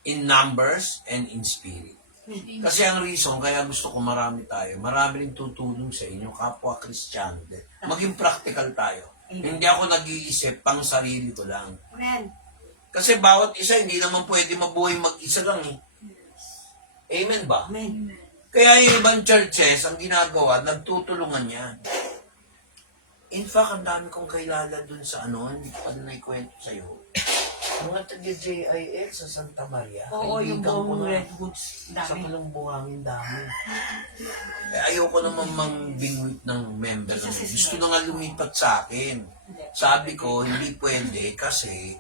In numbers and in spirit. Kasi ang reason, kaya gusto ko marami tayo, marami rin tutulong sa inyo, kapwa Kristiyano din. Maging practical tayo. Hindi ako nag-iisip pang sarili ko lang. Amen. Kasi bawat isa, hindi naman pwede mabuhay mag-isa lang eh. Amen ba? Amen. Kaya yung ibang churches, ang ginagawa, nagtutulungan yan. In fact, ang dami kong kailala dun sa hindi ko na naikwento sa'yo. Mga taga-JIL sa Santa Maria. Oo, yung Kaibigan ko buong na. redwoods. Sa Dami. pulang buhangin dami. Ayoko naman mangbingwit ng member. Gusto na nga lumipat sa akin. Sabi ko, hindi pwede kasi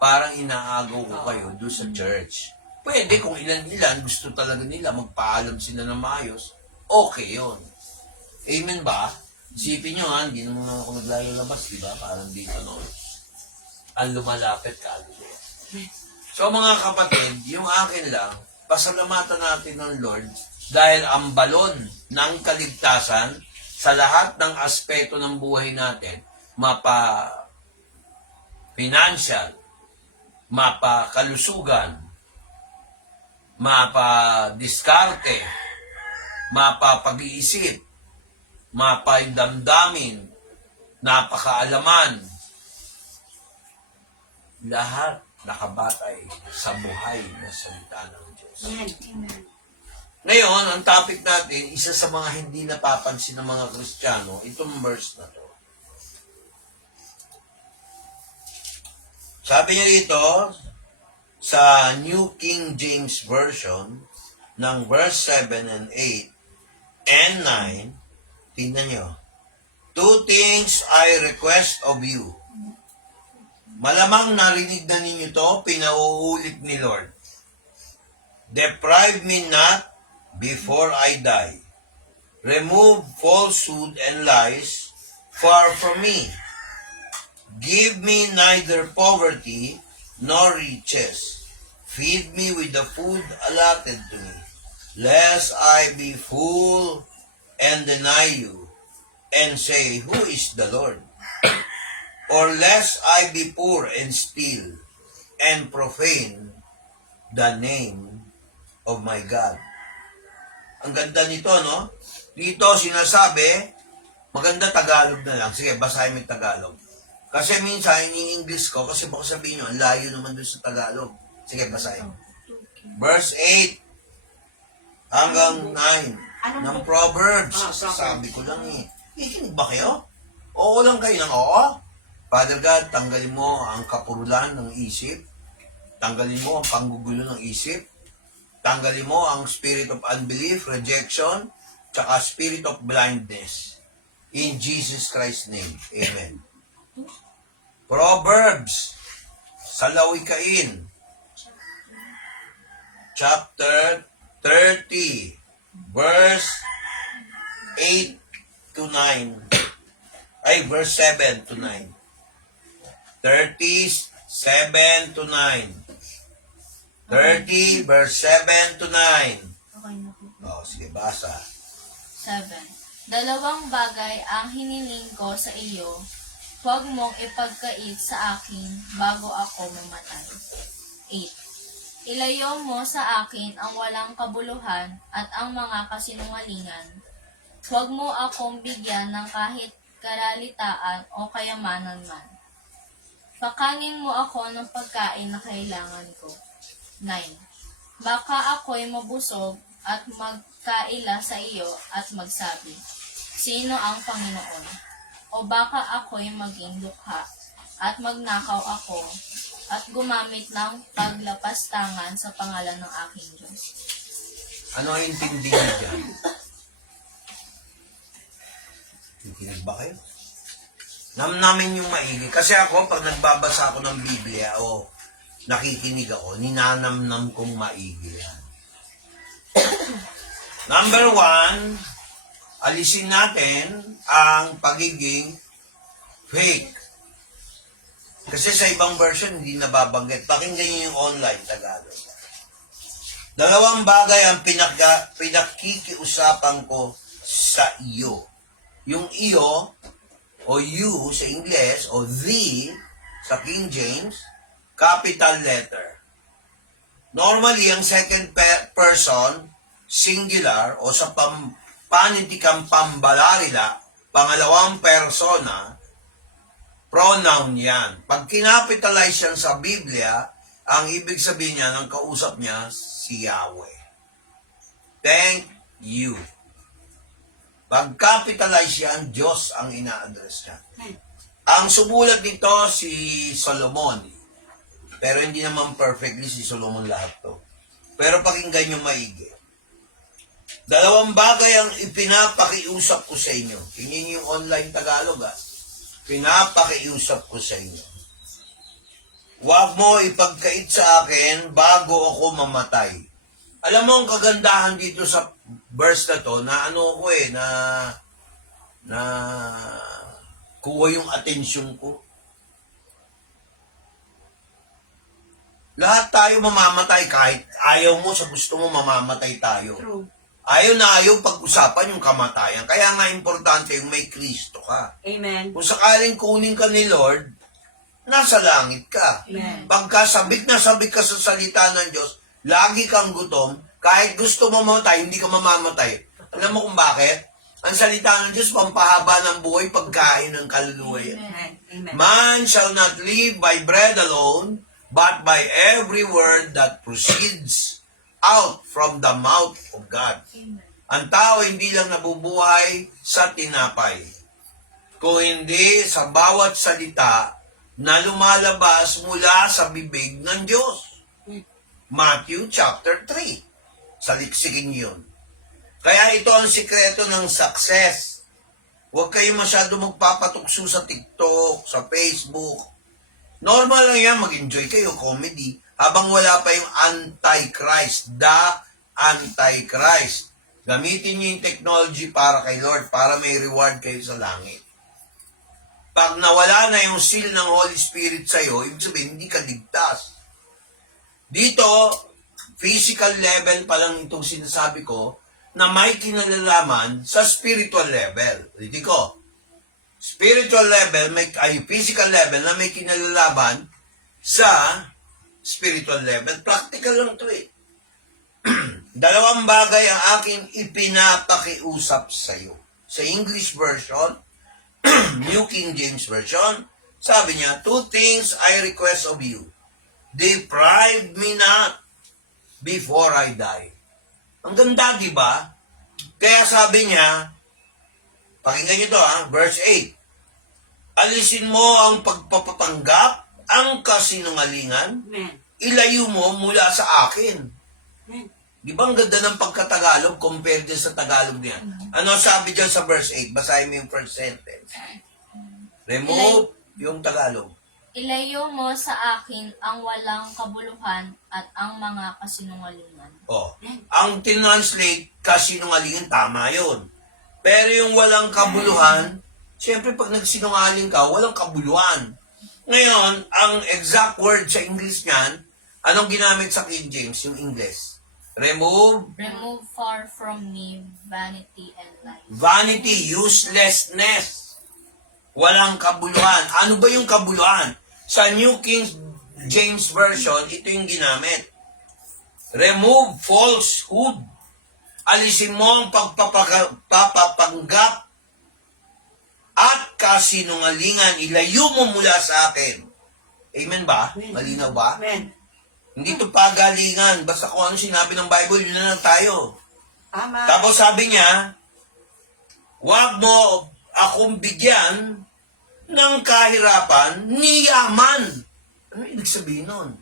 parang inaagaw ko kayo doon sa church. Pwede kung ilan-ilan, gusto talaga nila, magpaalam sila ng maayos, okay yon. Amen ba? Isipin nyo hindi naman ako naglalabas, di ba? Parang dito, ang lumalapit ka. So mga kapatid, yung akin lang, pasalamatan natin ng Lord dahil ang balon ng kaligtasan sa lahat ng aspeto ng buhay natin, mapa financial, mapa kalusugan, mapa diskarte, mapa pag-iisip, mapa yung damdamin, napakaalaman, lahat nakabatay sa buhay na salita ng Diyos. Amen. Ngayon, ang topic natin, isa sa mga hindi napapansin ng mga Kristiyano, itong verse na to. Sabi niya dito, sa New King James Version, ng verse 7 and 8 and 9, tingnan nyo. 2 things I request of you. Malamang narinig na ninyo to, pinauulit ni Lord. Deprive me not before I die. Remove falsehood and lies far from me. Give me neither poverty nor riches. Feed me with the food allotted to me, lest I be full and deny you, and say, Who is the Lord? Or lest I be poor and steal, and profane the name of my God. Ang ganda nito, no? Dito sinasabi, maganda Tagalog na lang. Sige, basahin mo yung Tagalog. Kasi minsan, yung English ko, kasi baka sabihin nyo, ang layo naman doon sa Tagalog. Sige, basahin. Verse 8 hanggang 9 ng Proverbs. Sabi ko lang eh. Ikinig ba kayo? Oo lang kayo ng oo? Father God, tanggalin mo ang kapurulan ng isip. Tanggalin mo ang panggugulo ng isip. Tanggalin mo ang spirit of unbelief, rejection, tsaka spirit of blindness. In Jesus Christ's name. Amen. Proverbs, sa Lawikain, chapter 30, verse 8 to 9. Ay, verse 7 to 9. 37 to 9. 30, verse 7 to 9. Okay na po. Sige, basa. 7. Dalawang bagay ang hiniling ko sa iyo, huwag mong ipagkait sa akin bago ako mamatay. 8. Ilayo mo sa akin ang walang kabuluhan at ang mga kasinungalingan. Huwag mo akong bigyan ng kahit karalitaan o kayamanan man. Pakanin mo ako ng pagkain na kailangan ko. 9. Baka ako'y mabusog at magkaila sa iyo at magsabi, Sino ang Panginoon? O baka ako'y maging dukha at magnakaw ako at gumamit ng paglapastangan sa pangalan ng aking Diyos. Ano ang intindi niyo dyan? Nakikinig ba kayo? Namnamin yung maigi. Kasi ako, pag nagbabasa ako ng Biblia o nakikinig ako, ninanamnam kong maigi yan. Number 1, alisin natin ang pagiging fake. Kasi sa ibang version, hindi nababanggit. Pakinggan niyo yung online Tagalog. 2 bagay ang pinakikiusapan ko sa iyo. Yung iyo, o you sa Ingles, o the sa King James, capital letter. Normally, ang second person, singular, o sa panitikang pambalarila, pangalawang persona, pronoun yan. Pag kinapitalize yan sa Biblia, ang ibig sabihin niya, ng kausap niya, si Yahweh. Thank you. Pag capitalize yan, Diyos ang ina-address niya. Ang sumulat nito si Solomon. Pero hindi naman perfectly si Solomon lahat to. Pero pakinggan nyo maigi. 2 bagay ang ipinapakiusap ko sa inyo. Tingin yung online Tagalog Pinapakiusap ko sa inyo. Huwag mo ipagkait sa akin bago ako mamatay. Alam mo ang kagandahan dito sa verse na to, na na kuha yung atensyon ko. Lahat tayo mamamatay kahit ayaw mo, sa gusto mo mamamatay tayo. True. Ayaw na ayaw pag-usapan yung kamatayan. Kaya nga importante yung may Kristo ka. Amen. Kung sakaling kunin ka ni Lord, nasa langit ka. Amen. Pagka sabik na sabik ka sa salita ng Diyos, lagi kang gutom, kahit gusto mo mamatay, hindi ka mamamatay. Alam mo kung bakit? Ang salita ng Diyos, pampahaba ng buhay, pagkain ng kaluluwa yan. Amen. Amen. Man shall not live by bread alone, but by every word that proceeds out from the mouth of God. Ang tao hindi lang nabubuhay sa tinapay, kung hindi sa bawat salita na lumalabas mula sa bibig ng Diyos. Matthew chapter 3. Saliksikin yun. Kaya ito ang sikreto ng success. Huwag kayo masyado magpapatukso sa TikTok, sa Facebook. Normal lang yan, mag-enjoy kayo, comedy, habang wala pa yung Antichrist, the Antichrist. Gamitin niyo yung technology para kay Lord, para may reward kayo sa langit. Pag nawala na yung seal ng Holy Spirit sa'yo, ibig sabihin, hindi ka ligtas. Dito, physical level pa lang itong sinasabi ko, na may kinalalaman sa spiritual level. Hindi ko. Spiritual level, physical level na may kinalalaman sa spiritual level. Practical lang ito eh. 2 bagay ang aking ipinapakiusap sa iyo. Sa English version, New King James Version, sabi niya, 2 things I request of you. Deprive me not before I die. Ang ganda, di ba? Kaya sabi niya, pakinggan niyo to verse 8. Alisin mo ang pagpapapanggap, ang kasinungalingan, Amen. ilayo mo mula sa akin. Amen. Di ba ang ganda ng pagkatagalog compared din sa Tagalog niya? Ano sabi dyan sa verse 8? Basahin mo yung first sentence. Remove yung Tagalog. Ilayo mo sa akin ang walang kabuluhan at ang mga kasinungalingan. Oh, ang tinranslate kasinungalingan, tama yun. Pero yung walang kabuluhan, siyempre pag nagsinungaling ka, walang kabuluhan. Ngayon, ang exact word sa English niyan, anong ginamit sa King James, yung English? Remove Remove far from me vanity and lies. vanity, uselessness. Walang kabuluhan. Ano ba yung kabuluhan? Sa New King James Version, ito yung ginamit. Remove falsehood. Alisin mo ang pagpapanggap at kasinungalingan. Ilayo mo mula sa akin. Amen ba? Malinaw ba? Amen. Hindi ito pagalingan. Basta kung ano sinabi ng Bible, yun na lang tayo. Tama. Tapos sabi niya, huwag mo akong bigyan ng kahirapan ni yaman. Ano ibig sabihin nun?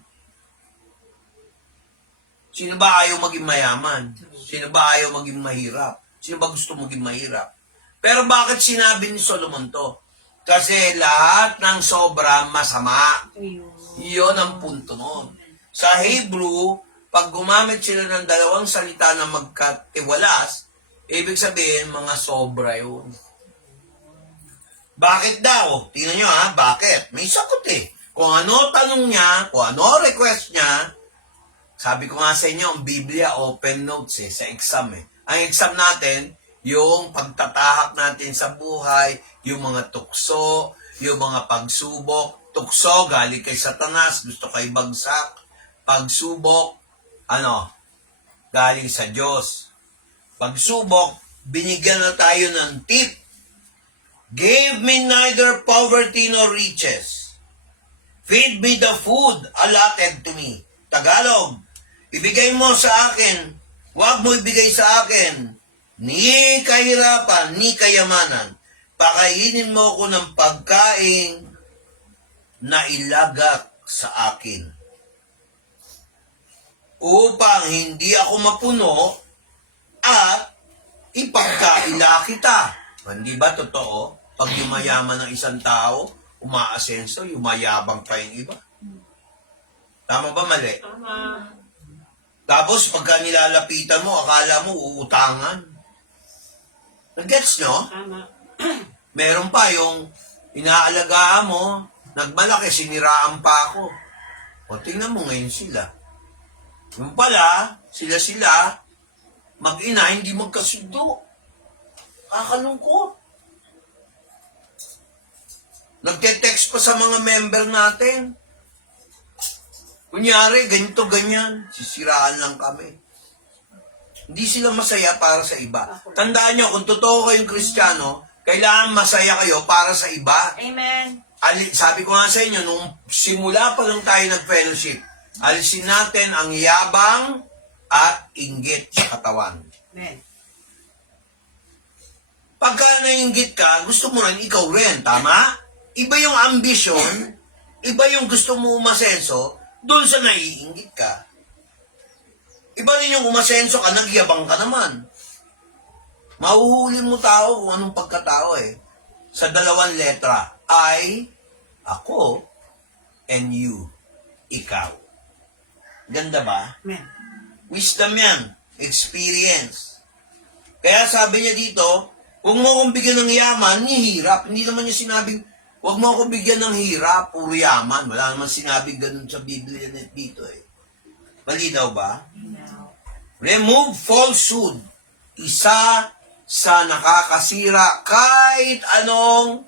Sino ba ayaw maging mayaman? Sino ba ayaw maging mahirap? Sino ba gusto maging mahirap? Pero bakit sinabi ni Solomon to? Kasi lahat ng sobra masama. Iyon ang punto nun. Sa Hebrew, pag gumamit sila ng dalawang salita na magkatiwalas, ibig sabihin, mga sobra yun. Bakit daw? Tingnan nyo ha, bakit? May sagot eh. Kung ano tanong niya, kung ano request niya, sabi ko nga sa inyo, ang Biblia open notes sa exam Ang exam natin, yung pagtatahak natin sa buhay, yung mga tukso, yung mga pagsubok. Tukso, galing kay Satanas, gusto kay bagsak. Pagsubok, galing sa Diyos. Pagsubok, binigyan na tayo ng tip. Give me neither poverty nor riches. Feed me the food allotted to me. Tagalog, ibigay mo sa akin, huwag mo ibigay sa akin, ni kahirapan, ni kayamanan. Pakainin mo ko ng pagkain na ilagak sa akin. Upang hindi ako mapuno at ipagkaila kita. Hindi ba totoo? Pag yumayaman ng isang tao, umaasenso, yumayabang pa yung iba. Tama ba mali? Tama. Tapos pagka nilalapitan mo, akala mo uutangan. Nag-gets nyo? Tama. Meron pa yung inaalagaan mo, nagmalaki, siniraan pa ako. O tingnan mo ngayon sila. Yung pala, sila, mag-ina, hindi magkasundo. Kakalungkot. Nagte-text pa sa mga member natin. Kunyari, ganito, ganyan. Sisiraan lang kami. Hindi sila masaya para sa iba. Tandaan nyo, kung totoo kayong Kristiyano, kailangan masaya kayo para sa iba. Amen. Sabi ko nga sa inyo, nung simula pa lang tayo nag-fellowship, alisin natin ang yabang at inggit sa katawan. Amen. Pagka nainggit ka, gusto mo rin, ikaw rin, tama? Iba yung ambisyon, iba yung gusto mo umasenso, doon sa naiinggit ka. Iba rin yung umasenso ka, nagyabang ka naman. Mahuhuli mo tao kung anong pagkatao Sa dalawang letra, I, ako, and you, ikaw. Ganda ba? Amen. Wisdom yan. Experience. Kaya sabi niya dito, huwag mo akong bigyan ng yaman, ni hirap. Hindi naman niya sinabing, huwag mo akong bigyan ng hirap, puro yaman. Wala naman sinabing ganun sa Biblia dito Mali daw ba? Remove falsehood. Isa sa nakakasira kahit anong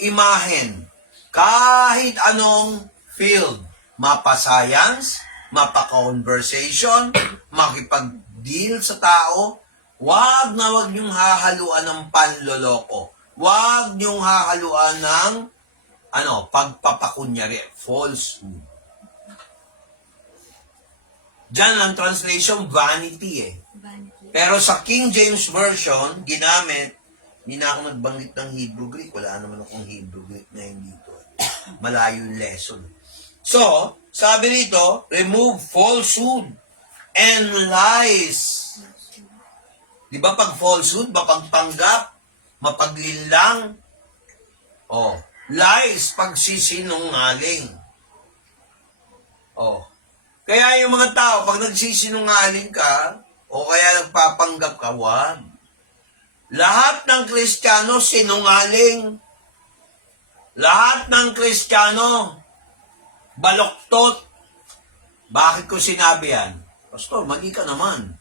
imahen, kahit anong field. Mapa-science, mapa-conversation, makipag-deal sa tao, wag niyong hahaluan ng panloloko. Wag niyong hahaluan ng pagpapakunyari, falsehood. Diyan ang translation, vanity Vanity. Pero sa King James Version, ginamit, hindi na ako nagbanggit ng Hebrew Greek. Wala naman akong Hebrew Greek na hindi dito. Malayo yung lesson. So, sabi rito, remove falsehood and lies. Di ba pag falsehood, mapagpanggap, mapaglinlang? Lies, pagsisinungaling. Kaya yung mga tao, pag nagsisinungaling ka, o kaya nagpapanggap ka, wag. Lahat ng Kristiyano, sinungaling. Lahat ng Kristiyano, baloktot. Bakit ko sinabi yan? Pastor, mali ka naman.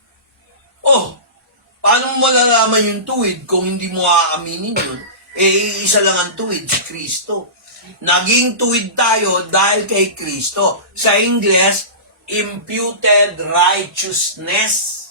Paano mo malalaman yung tuwid kung hindi mo aaminin yun? Isa lang ang tuwid, si Kristo. Naging tuwid tayo dahil kay Kristo. Sa Ingles, imputed righteousness.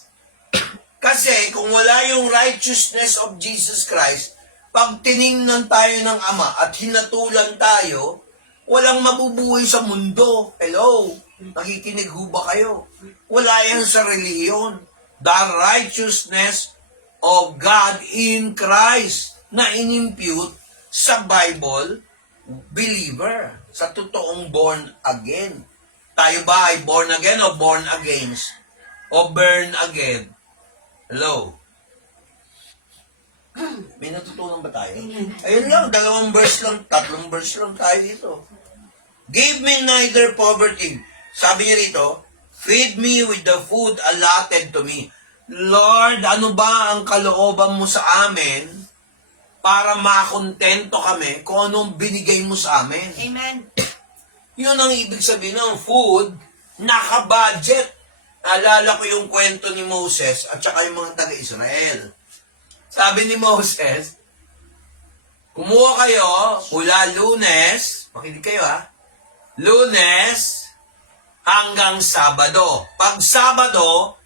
Kasi kung wala yung righteousness of Jesus Christ, pag tiningnan tayo ng Ama at hinatulan tayo, walang mabubuhay sa mundo. Hello? Nakikinig ho ba kayo? Wala yan sa reliyon. The righteousness of God in Christ na inimpute sa Bible believer, sa totoong born again. Tayo ba ay born again o born against? O burn again? Hello? May natutunan ba tayo? Ayun lang, 2 verse lang, 3 verse lang tayo dito. Give me neither poverty. Sabi niya rito, feed me with the food allotted to me. Lord, ano ba ang kalooban mo sa amin para makontento kami kung anong binigay mo sa amin? Amen. Yun ang ibig sabihin ng food, naka-budget. Naalala ko yung kwento ni Moses at saka yung mga taga-Israel. Sabi ni Moses, kumuha kayo mula Lunes, makinig kayo ha, Lunes hanggang Sabado. Pag Sabado,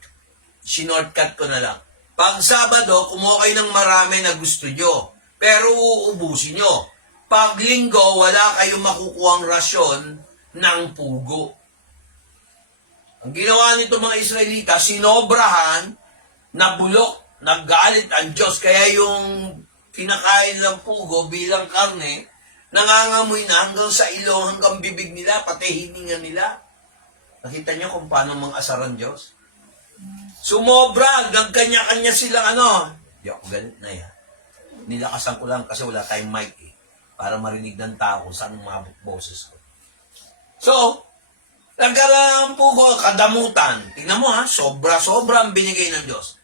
sinortcut ko na lang. Pag Sabado, kumuha kayo ng marami na gusto nyo, pero uubusin nyo. Pag Linggo, wala kayong makukuhang rasyon ng pugo. Ang ginawa nito mga Israelita, sinobrahan, nabulok, naggalit ang Diyos. Kaya yung kinakain ng pugo bilang karne, nangangamoy na hanggang sa ilong, hanggang bibig nila, pati hininga nila. Nakita niyo kung paano mang-asar ang Diyos? Sumobra, nagkanya-kanya silang Di ako galit na yan. Nilakasan ko lang kasi wala tayong mic para marinig ng tao kung saan umabot boses ko. So, nagkaroon po ko kadamutan. Tingnan mo sobra-sobra ang binigay ng Diyos.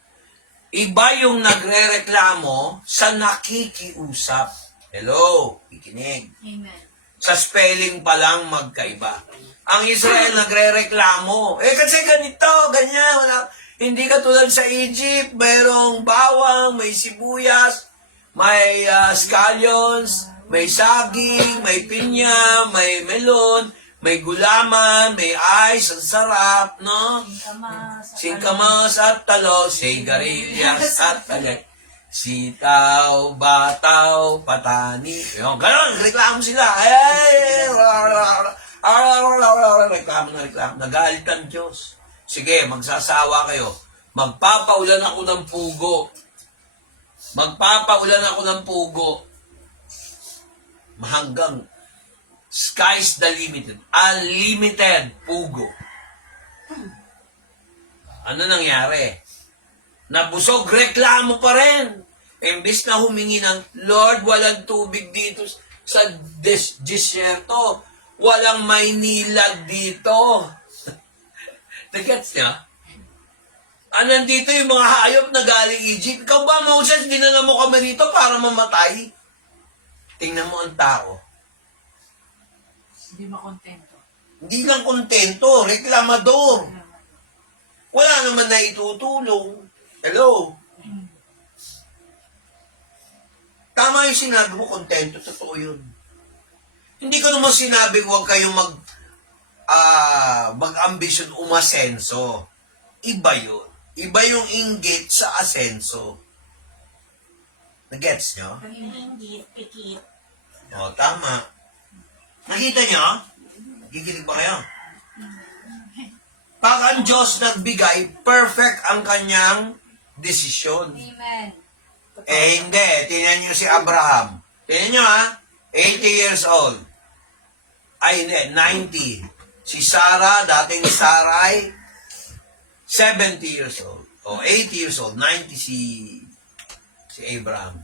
Iba yung nagre-reklamo sa nakikiusap. Hello, ikinig. Amen. Sa spelling pa lang magkaiba. Ang Israel nagre-reklamo. Kasi ganito, ganyan. Hindi katulad sa Egypt, mayroong bawang, may sibuyas, may scallions, may saging, may pinya, may melon, may gulaman, may ice, ang sarap, no? Singkamas at talo, sigarilyas at talay. Sitaw, bataw, patani. Yung ganon, reklamo sila. Reklamo na reklamo. Nagalit ang Diyos. Sige, magsasawa kayo. Magpapaulan ako ng pugo. Magpapaulan ako ng pugo. Hanggang sky's the limit. Unlimited pugo. Ano nangyari? Nabusog, reklamo pa rin. Imbis na humingi ng, Lord, walang tubig dito sa disyerto. Walang Maynila dito. Nagets niya? Nandito yung mga hayop na galing Egypt. Ikaw ba, Moses, dinala mo kami rito para mamatay? Tingnan mo ang tao. Hindi makontento. Hindi lang kontento, reklamador. Wala naman na itutulong. Hello? Tama yung sinabi mo, kontento, totoo yun. Hindi ko naman sinabi huwag kayong mag-ambisyon umasenso. Iba yun. Iba yung inggit sa asenso. Nagets nyo? Hindi, pikit. O, tama. Nakita nyo? Gigilig ba kayo? Pag ang Diyos nagbigay, perfect ang kanyang desisyon. Amen. Hindi. Tingnan nyo si Abraham. Tingnan nyo 80 years old. Ay, hindi. 90. Si Sarah, dating Sarai, 70 years old. O 80 years old. 90 si Abraham.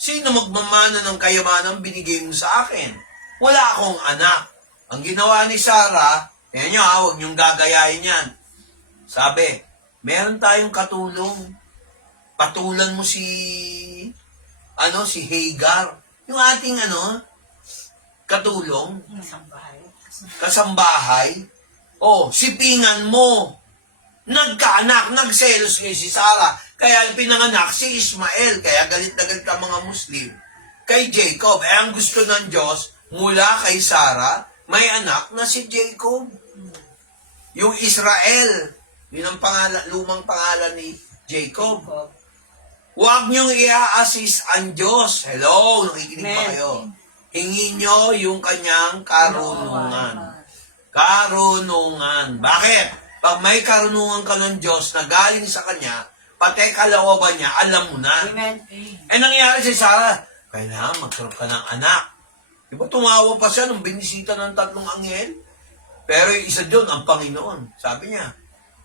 Sino magmamana ng kayamanan binigay mo sa akin? Wala akong anak. Ang ginawa ni Sarah, tingnan nyo huwag niyong gagayahin yan. Sabi, meron tayong katulong. Patulan mo si Hagar. Yung ating katulong. Kasambahay. Sipingan mo. Nagkaanak, nagselos kay si Sarah. Kaya pinanganak si Ismael. Kaya galit na galit ang mga Muslim. Kay Jacob. Ang gusto ng Diyos, mula kay Sarah, may anak na si Jacob. Yung Israel. Yun ang lumang pangalan ni Jacob. Huwag niyong i-assist ang Diyos. Hello, nakikinig ba kayo? Hingi niyo yung kanyang karunungan. Karunungan. Bakit? Pag may karunungan ka ng Diyos na galing sa Kanya, pati kalooban niya, alam mo na. Amen. Nangyari si Sarah, kailangan magkaroon ka ng anak. Diba tumawa pa siya nung binisita ng 3 anghel? Pero yung isa doon, ang Panginoon. Sabi niya,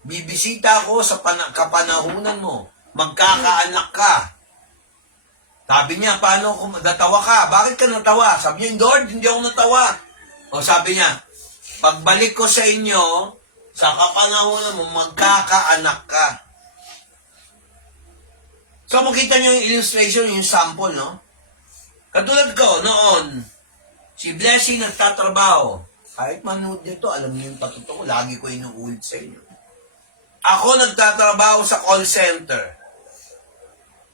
bibisita ako sa kapanahunan mo. Magkakaanak ka. Sabi niya, paano kung natawa ka? Bakit ka natawa? Sabi niya, Lord, hindi ako natawa. O sabi niya, pagbalik ko sa inyo, sa kapanahonan mo, magkakaanak ka. So makita niyo yung illustration, yung sample, no? Katulad ko, noon, si Blessing nagtatrabaho. Kahit manood nito, alam niyo yung patuto ko, lagi ko inuulit sa inyo. Ako nagtatrabaho sa call center.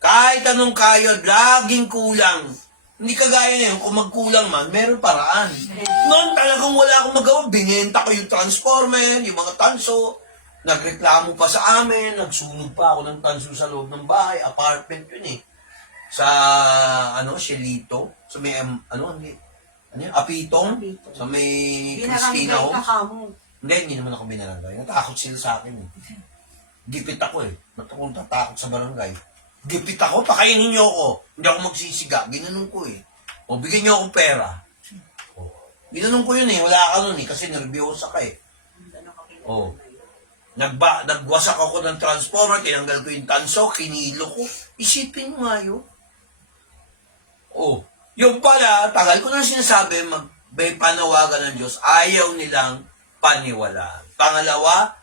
Kahit anong kayod, laging kulang. Hindi kagaya na yun, kung magkulang man, meron paraan. Noon talagang wala akong magawa. Binenta ko yung transformer, yung mga tanso. Nagreklamo pa sa amin, nagsunog pa ako ng tanso sa loob ng bahay. Apartment yun eh. Sa, Shelito. Sa may, Apitong. Sa may Christina Binarangay ka Homes. kamo. Hindi naman ako binarangay. Natakot sila sa akin eh. Gipit ako eh. Kung tatakot sa barangay. Gipit ako, pakainin niyo ako. Hindi ako magsisiga. Ginanong ko eh. O, bigyan niyo ako pera. O, ginanong ko yun eh. Wala ka nun eh. Kasi nervyosa ka eh. O, nagwasak ako ng transformer. Tinanggal ko yung tanso. Kinilo ko. Isipin mo nga yun. O, yung pala, tagal ko na sinasabi, may panawagan ng Diyos. Ayaw nilang paniwalaan. Pangalawa,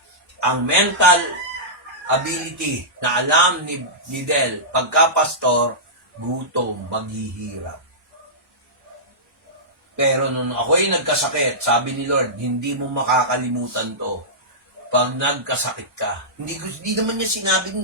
ang mental ability na alam ni Del, pagka-pastor, gutom, maghihirap. Pero nung ako'y nagkasakit, sabi ni Lord, hindi mo makakalimutan to pag nagkasakit ka. Hindi naman niya sinabi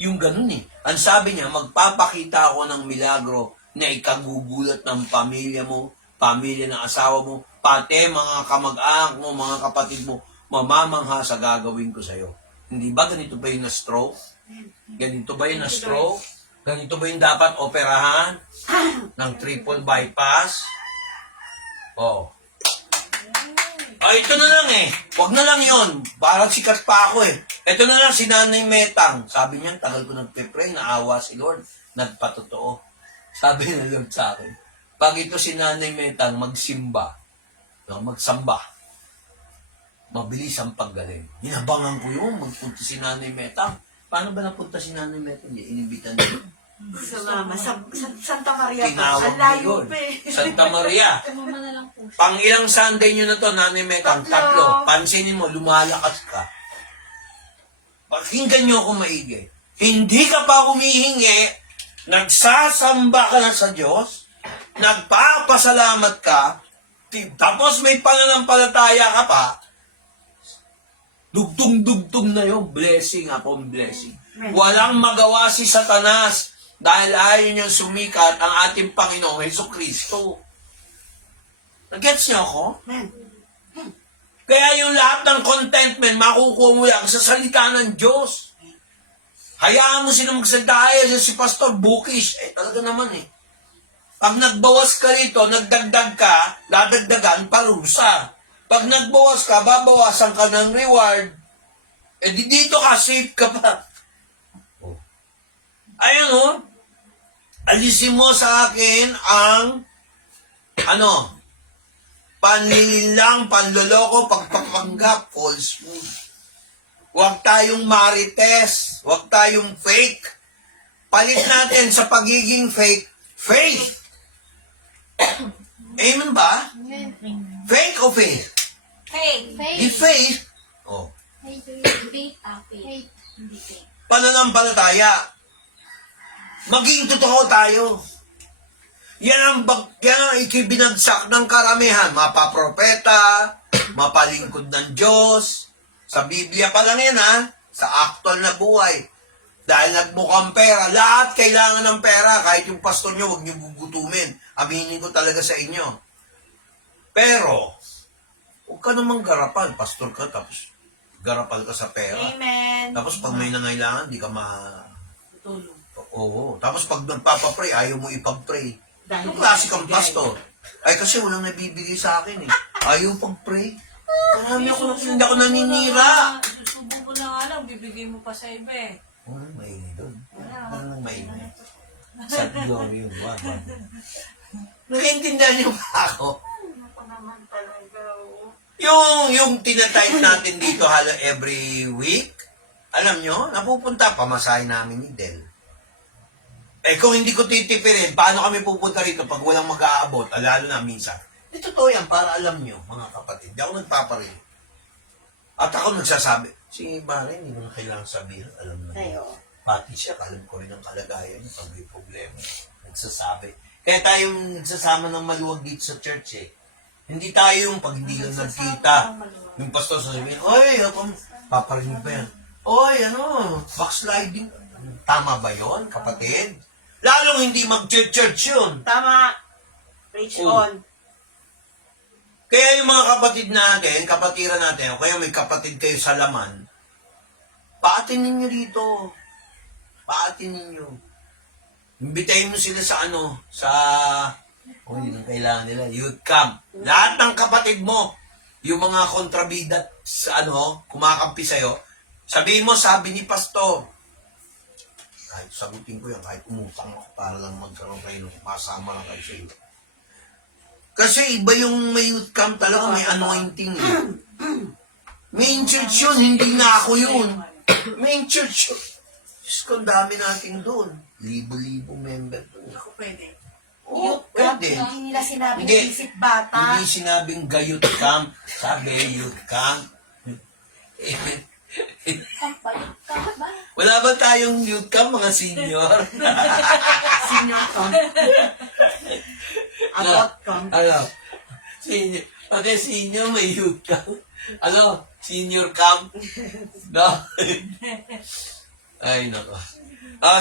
yung ganun eh. Ang sabi niya, magpapakita ako ng milagro na ikagugulat ng pamilya mo, pamilya ng asawa mo, pati mga kamag-anak mo, mga kapatid mo, mamamangha sa gagawin ko sa'yo. Hindi ba ganito ba yung na-stroke? Ganito ba yung na-stroke? Ganito ba yung dapat operahan? Ng triple bypass? Oo. Ito na lang eh. Huwag na lang yon. Parang sikat pa ako eh. Ito na lang si Nanay Metang. Sabi niya, tagal ko nagpe-pray, naawa si Lord. Nagpatotoo. Sabi ni Lord sa akin, pag ito si Nanay Metang magsamba, mabilis ang paggaling. Hinabangan ko yun, magpunta si Nanay Metang. Paano ba napunta si Nanay Metang? Inibitan niya. Sa mama, Santa Maria pa. Tinawag Ang niya layo yun. pa eh. Santa Maria. Tumama na lang po siya. Pang ilang Sunday nyo na to, Nanay Metang? Tatlo. Pansinin mo, lumalakas ka. Pakinggan nyo ako maigi. Hindi ka pa humihingi, nagsasamba ka na sa Diyos, nagpapasalamat ka, tapos may pananampalataya ka pa, dugtong-dugtong na yung blessing upon blessing. Walang magawa si Satanas dahil ayaw niyang sumikat ang ating Panginoong Hesukristo. Nag-gets niyo ako? Kaya yung lahat ng contentment, makukuha mo yan sa salita ng Diyos. Hayaan mo sila magsalita. Si Pastor Bookish, talaga naman eh. Pag nagbawas ka rito, nagdagdag ka, dadagdagan, parusa. Pag nagbawas ka, babawasan ka ng reward. Dito ka, safe ka pa. Ayun alisin mo sa akin ang, panlilang, panloloko, pagpapanggap, falsehood. Huwag tayong marites, huwag tayong fake. Palit natin sa pagiging fake, faith. Amen ba? Fake o faith? Faith. Di faith, Faith. Faith. Hindi faith. pananampalataya. Maging totoo tayo. Yan ang ikibinagsak ng karamihan. Mapapropeta, mapalingkod ng Diyos. Sa Biblia pa lang yan sa actual na buhay. Dahil nagmukhang pera, lahat kailangan ng pera. Kahit yung pastor nyo, huwag nyo gugutumin. Aminin ko talaga sa inyo. Pero, huwag ka namang garapal. Pastor ka, tapos garapal ka sa pera. Amen. Tapos pag may nangailangan, di ka Tulong. Oo. Tapos pag nagpapapray, ayaw mo ipag-pray. Dahil Yung klase kang pastor. Ay, kasi walang nabibigay sa akin eh. Ayaw pag-pray. Marami ako, hindi ako naninira. Susubo mo na nga lang, bibigay mo pa sa iba eh. Walang maingay doon. Walang maingay. Sa glory yun. Wag. Nag-intindihan niyo ba ako? Yung tinatype natin dito every week, alam nyo, napupunta, pamasahe namin ni Del. Eh kung hindi ko titipirin, paano kami pupunta rito pag walang mag-aabot? Lalo na minsan. Ito to yan, para alam nyo, mga kapatid. Di ako nagpaparinig. At ako nagsasabi, si Mare, hindi mo na kailangan sabihin, alam na. Ay, oo. Pati siya, alam ko rin ang kalagayan niya pag may problema. Nagsasabi. Kaya tayong nagsasama ng maluwag dito sa church eh. Hindi tayo yung pag hindi lang nagkita. Yung pastor sasabihin, oy, paparinig ba yan? Oy, backsliding. Tama ba yon, kapatid? Lalong hindi mag-church yun. Tama. Preach Oh. on. Kaya yung mga kapatid natin, kapatiran natin, o kaya may kapatid kayo sa laman, paatin ninyo dito. Paatin ninyo. Imbitahin mo sila sa yun ang kailangan nila, youth camp. Lahat ng kapatid mo, yung mga kontrabida sa kumakampi sa'yo, sabihin mo, sabi ni pastor, kahit sagutin ko yan, kahit umutang ako para lang magkaroon kayo, masama lang kayo sa iyo. Kasi iba yung may youth camp talaga, may anointing. Main church yun, hindi na ako yun. Main church yun. Diyos ko, ang dami natin doon. Libo-libo member doon. Ako pwede. Oo, Youth camp, pwede. hindi nila sinabing Hindi. visit bata. Hindi sinabing gayut camp. Sabi, youth camp. Wala ba tayong youth camp, mga senior? Senior camp. Adult camp. Senior. Pati senior, may youth camp. Senior camp. No? Ay, nako.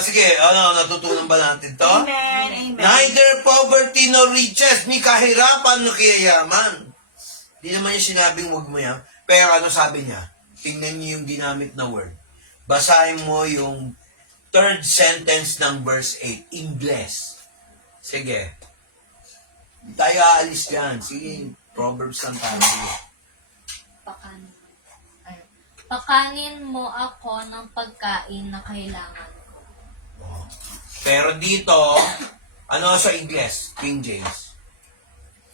Sige, natutunan ba natin to? Amen. Amen. Neither poverty nor riches, ni kahirapan no kayayaman. Di naman yung sinabing wag mo yan. Pero sabi niya? Tingnan niyo yung ginamit na word. Basahin mo yung third sentence ng verse 8. Ingles. Sige. Di tayo aalis dyan. Sige, Proverbs lang tayo. Pakanin. Pakanin mo ako ng pagkain na kailangan ko. Pero dito, sa Ingles? King James.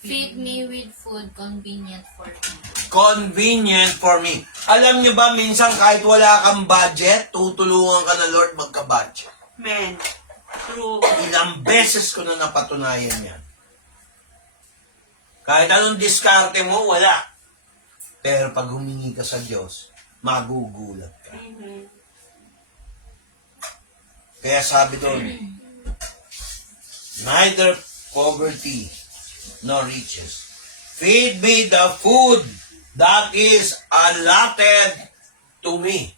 Feed me with food convenient for me. Convenient for me. Alam niyo ba, minsan kahit wala kang budget, tutulungan ka na Lord magka-budget. Amen. True. Ilang beses ko na napatunayan yan. Kahit anong diskarte mo, wala. Pero pag humingi ka sa Diyos, magugulat ka. Amen. Kaya sabi doon, neither poverty nor riches. Feed me the food that is allotted to me.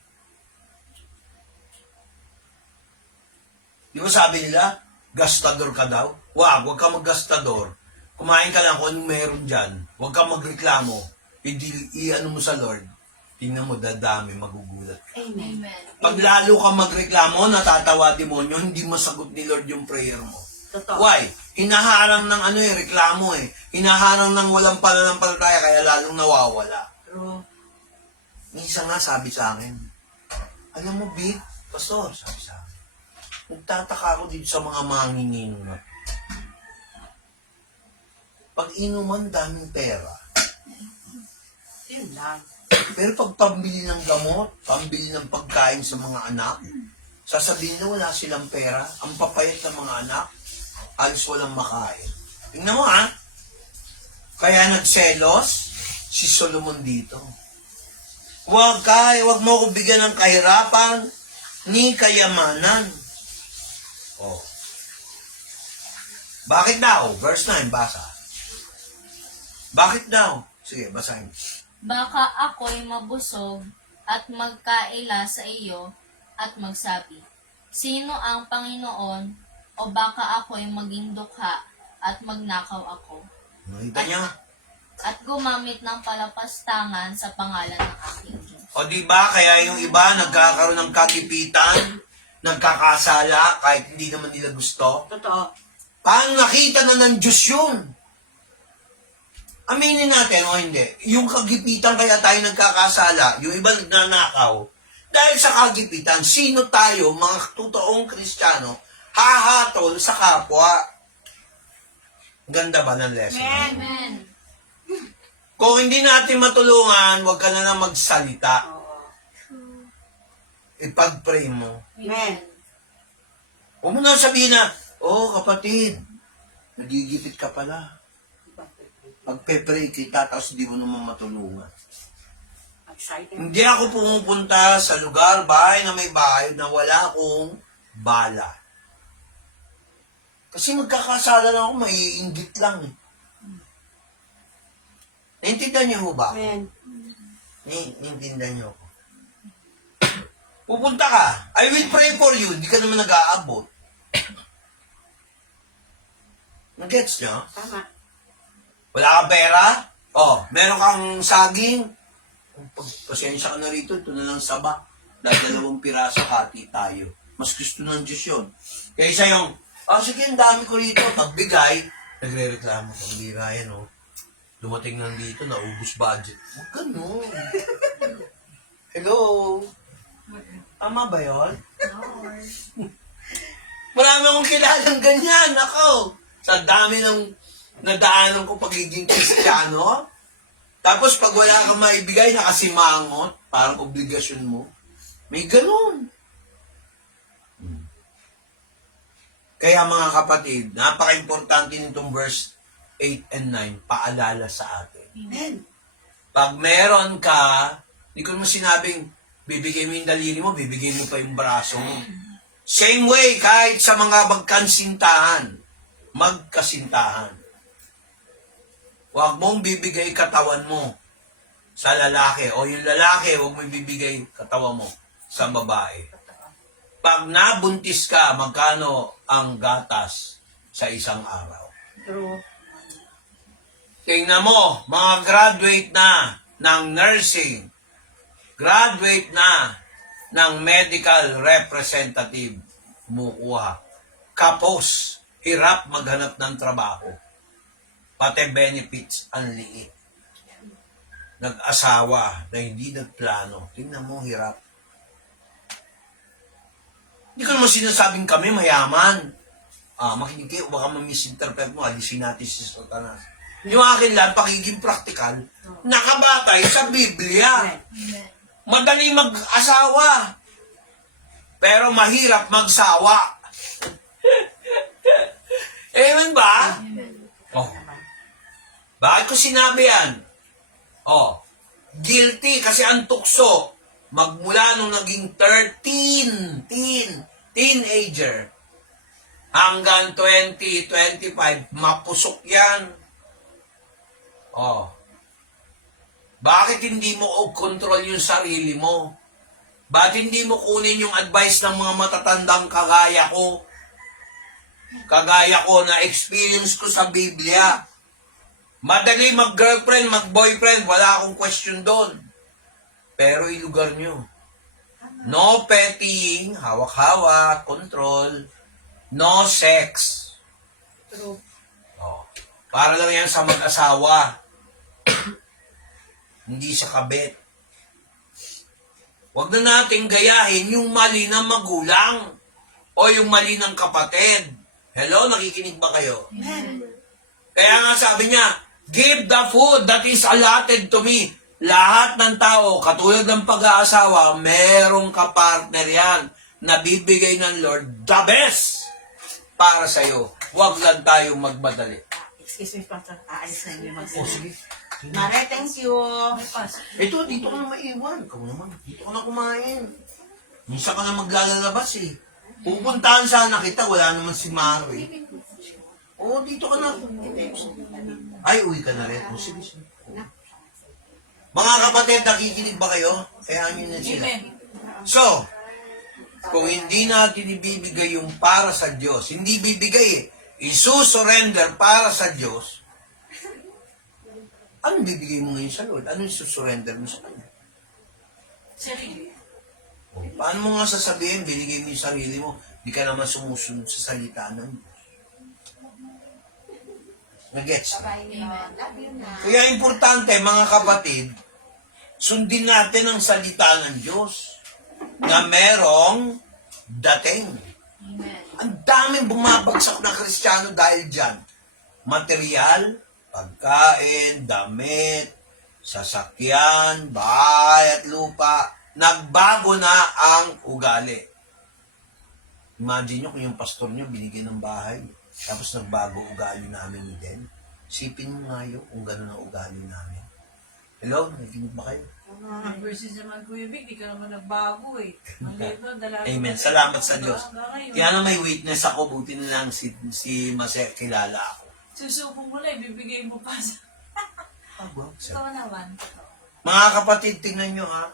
Di ba sabi nila, gastador ka daw? Wag ka mag-gastador. Kumain ka lang kung anong meron dyan. Huwag ka magreklamo. I-ano mo sa Lord. Tingnan mo, dadami, magugulat ka. Amen. Amen. Pag lalo ka magreklamo, natatawa demonyo, hindi masagot ni Lord yung prayer mo. Totoo. Why? Hinaharang ng reklamo eh. Hinaharang ng walang pananampalataya, kaya lalong nawawala. True. Minsan nga sabi sa akin, alam mo, Vic, Pastor, sabi sa akin, nagtataka ako dito sa mga manginginom na. Pag inuman, daming pera. Yun lang. Pero pag pambili ng gamot, pambili ng pagkain sa mga anak, sasabihin na wala silang pera, ang papayat ng mga anak, halos walang makain. Tingnan mo kaya nagselos si Solomon dito. Huwag mo ko bigyan ng kahirapan ni kayamanan. Bakit daw? Verse 9, basa. Bakit daw? Sige, basahin. Baka ako'y mabusog at magkaila sa iyo at magsabi, sino ang Panginoon? O baka ako'y maging dukha at magnakaw ako Nakita niya? at gumamit ng palapastangan sa pangalan ng aking Diyos. O diba, kaya yung iba nagkakaroon ng kagipitan, nagkakasala, kahit hindi naman nila gusto. Totoo. Paano nakita na ng Diyos yun? Aminin natin o hindi, yung kagipitan kaya tayo nagkakasala, yung iba nagnanakaw, dahil sa kagipitan, sino tayo, mga totoong Kristiyano, hahatol sa kapwa? Ganda ba ng lesson? Amen. Kung hindi natin matulungan, huwag ka na lang magsalita. Oo. Ipag-pray mo. Amen. Huwag mo na sabihin na, kapatid, nagigipit ka pala. Pagpe-pray kita, tapos hindi mo naman matulungan. Exciting. Hindi ako pumupunta sa lugar, bahay na may bahay, na wala akong bala. Kasi magkakasala lang ako, maiinggit lang eh. Naintindihan niyo ho ba? Amen. Naintindihan niyo ako. Pupunta ka, I will pray for you, hindi ka naman nag-aabot. Nag-gets niyo? Tama. Wala kang pera? Meron kang saging? Pasensya ka na rito, ito na lang saba. Dahil 2 piraso, hati tayo. Mas gusto ng Diyos yun. Kaysa yung, sige, ang dami ko rito. Pagbigay, nagre-reklamo. Pambira yan, Dumating lang dito, naubos budget. Huwag ganun. Hello? Tama ba yun? Marami akong kilalang ganyan. Ako, sa dami ng nadaanan ko pagiging Kristiyano. Tapos pag wala kang maibigay, nakasimangot, parang obligasyon mo. May ganun. Kaya mga kapatid, napaka-importante nitong verse 8 and 9, paalala sa atin. Amen. Pag meron ka, hindi ko naman sinabing, bibigay mo yung daliri mo, bibigay mo pa yung braso mo. Same way, kahit sa mga magkasintahan. Huwag mong bibigay katawan mo sa lalaki. O yung lalaki, huwag mong bibigay katawan mo sa babae. Pag nabuntis ka, magkano ang gatas sa isang araw? True. Tingnan mo, mga graduate na ng nursing, graduate na ng medical representative, kumukuha. Kapos, hirap maghanap ng trabaho. Pati benefits, ang liit. Nag-asawa na hindi nagplano. Tingnan mo, hirap. Hindi ko naman sinasabing kami mayaman. Makinig kayo, baka ma-misinterpret mo, alisin natin si Satanas. Yung akin lang, pakiging praktikal, nakabatay sa Biblia. Madali mag-asawa. Pero mahirap magsawa. Amen ba? Bakit ko sinabi yan? Guilty kasi ang tukso, magmula nung naging 13, teenager, hanggang 20, 25, mapusok yan. Bakit hindi mo control yung sarili mo? Bakit hindi mo kunin yung advice ng mga matatandang kagaya ko? Kagaya ko na experience ko sa Biblia. Madali mag-girlfriend, mag-boyfriend, wala akong question doon. Pero ilugar nyo. No petting, hawak-hawak, control. No sex. True. Para lang yan sa mag-asawa. Hindi sa kabit. Huwag na nating gayahin yung mali ng magulang o yung mali ng kapatid. Hello, nakikinig ba kayo? Amen. Kaya nga sabi niya, give the food that is allotted to me. Lahat ng tao, katulad ng pag-aasawa, merong kapartner yan na bibigay ng Lord the best para sa'yo. Huwag lang tayong magmadali. Excuse me, Pastor. Aalis na yung Sige. Mare, thank you. Ito, dito ka na maiwan. Ikaw naman, dito ka na kumain. Minsan ka na maglalabas eh. Pupuntahan sana kita, wala naman si Mari. Dito ka na. Ay, uwi ka na rin. Sige, sige. Mga kapatid, nakikinig ba kayo? Kaya nyo na sila. Amen. So, kung hindi natin ibibigay yung para sa Diyos, hindi bibigay eh, isusurrender para sa Diyos, anong bibigay mo ngayon sa Lord? Anong isusurrender mo sa Kanya? Sarili. Paano mo nga sasabihin, binigay mo yung sarili mo, hindi ka naman sumusunod sa salita ng Diyos. Nag-gets? Kaya importante, mga kapatid, sundin natin ang salita ng Diyos na merong dating. Ang daming bumabagsak na Kristiyano dahil dyan. Material, pagkain, damit, sasakyan, bahay at lupa, nagbago na ang ugali. Imagine nyo kung yung pastor nyo binigyan ng bahay, tapos nagbago ugali namin din. Sipin mo nga yun kung gano'n ang ugali namin. Hello? Nakikinig ba kayo? Versus naman Kuya Vic, di ka naman nagbago eh. Ang lito, dalaga. Amen. Salamat sa Diyos. Kaya na may witness ako, buti na lang si Mase, kilala ako. Susubong mo na, ibibigay mo pa sa... Ikaw naman. Mga kapatid, tingnan nyo ha.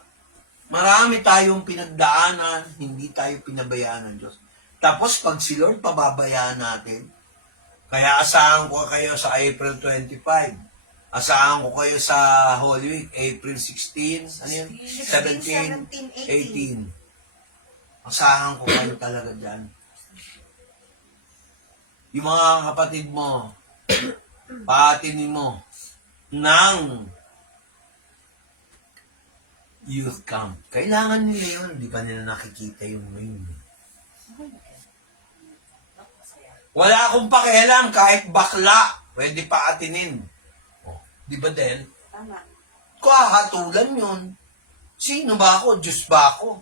Marami tayong pinagdaanan, hindi tayo pinabayaan ng Diyos. Tapos pag si Lord pababayaan natin, kaya asahan ko kayo sa April 25. Asahan ko kayo sa Holy Week, April 16, ano yun? 17, 18. Asahan ko kayo talaga dyan. Yung mga kapatid mo, paatinin mo ng youth camp. Kailangan nila yun. Di pa nila nakikita yung main. Wala akong pakialam kahit bakla. Pwede pa atinin. Oh, di ba din? Tama. Kahatulan yun. Sino ba ako? Diyos ba ako?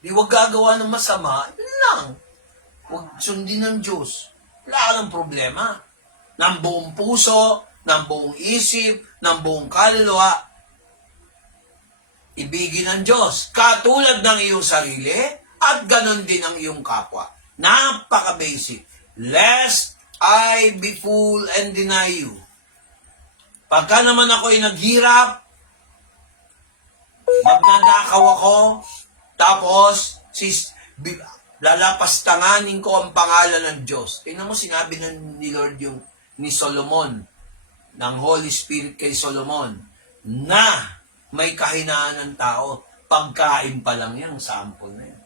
Di wag gagawa ng masama. Yun lang. Huwag sundin ng Diyos. Wala ng problema. Ng buong puso, ng buong isip, ng buong kaluluwa, ibigin ng Diyos. Katulad ng iyong sarili, at ganon din ang iyong kapwa. Napaka-basic. Lest I be fool and deny you. Pagka naman ako'y naghirap, magnanakaw ako, tapos lalapastanganin ko ang pangalan ng Diyos. Tingnan mo, sinabi ni Lord yung ni Solomon, ng Holy Spirit kay Solomon, na may kahinaan ng tao. Pagkain pa lang yan, sample na yan.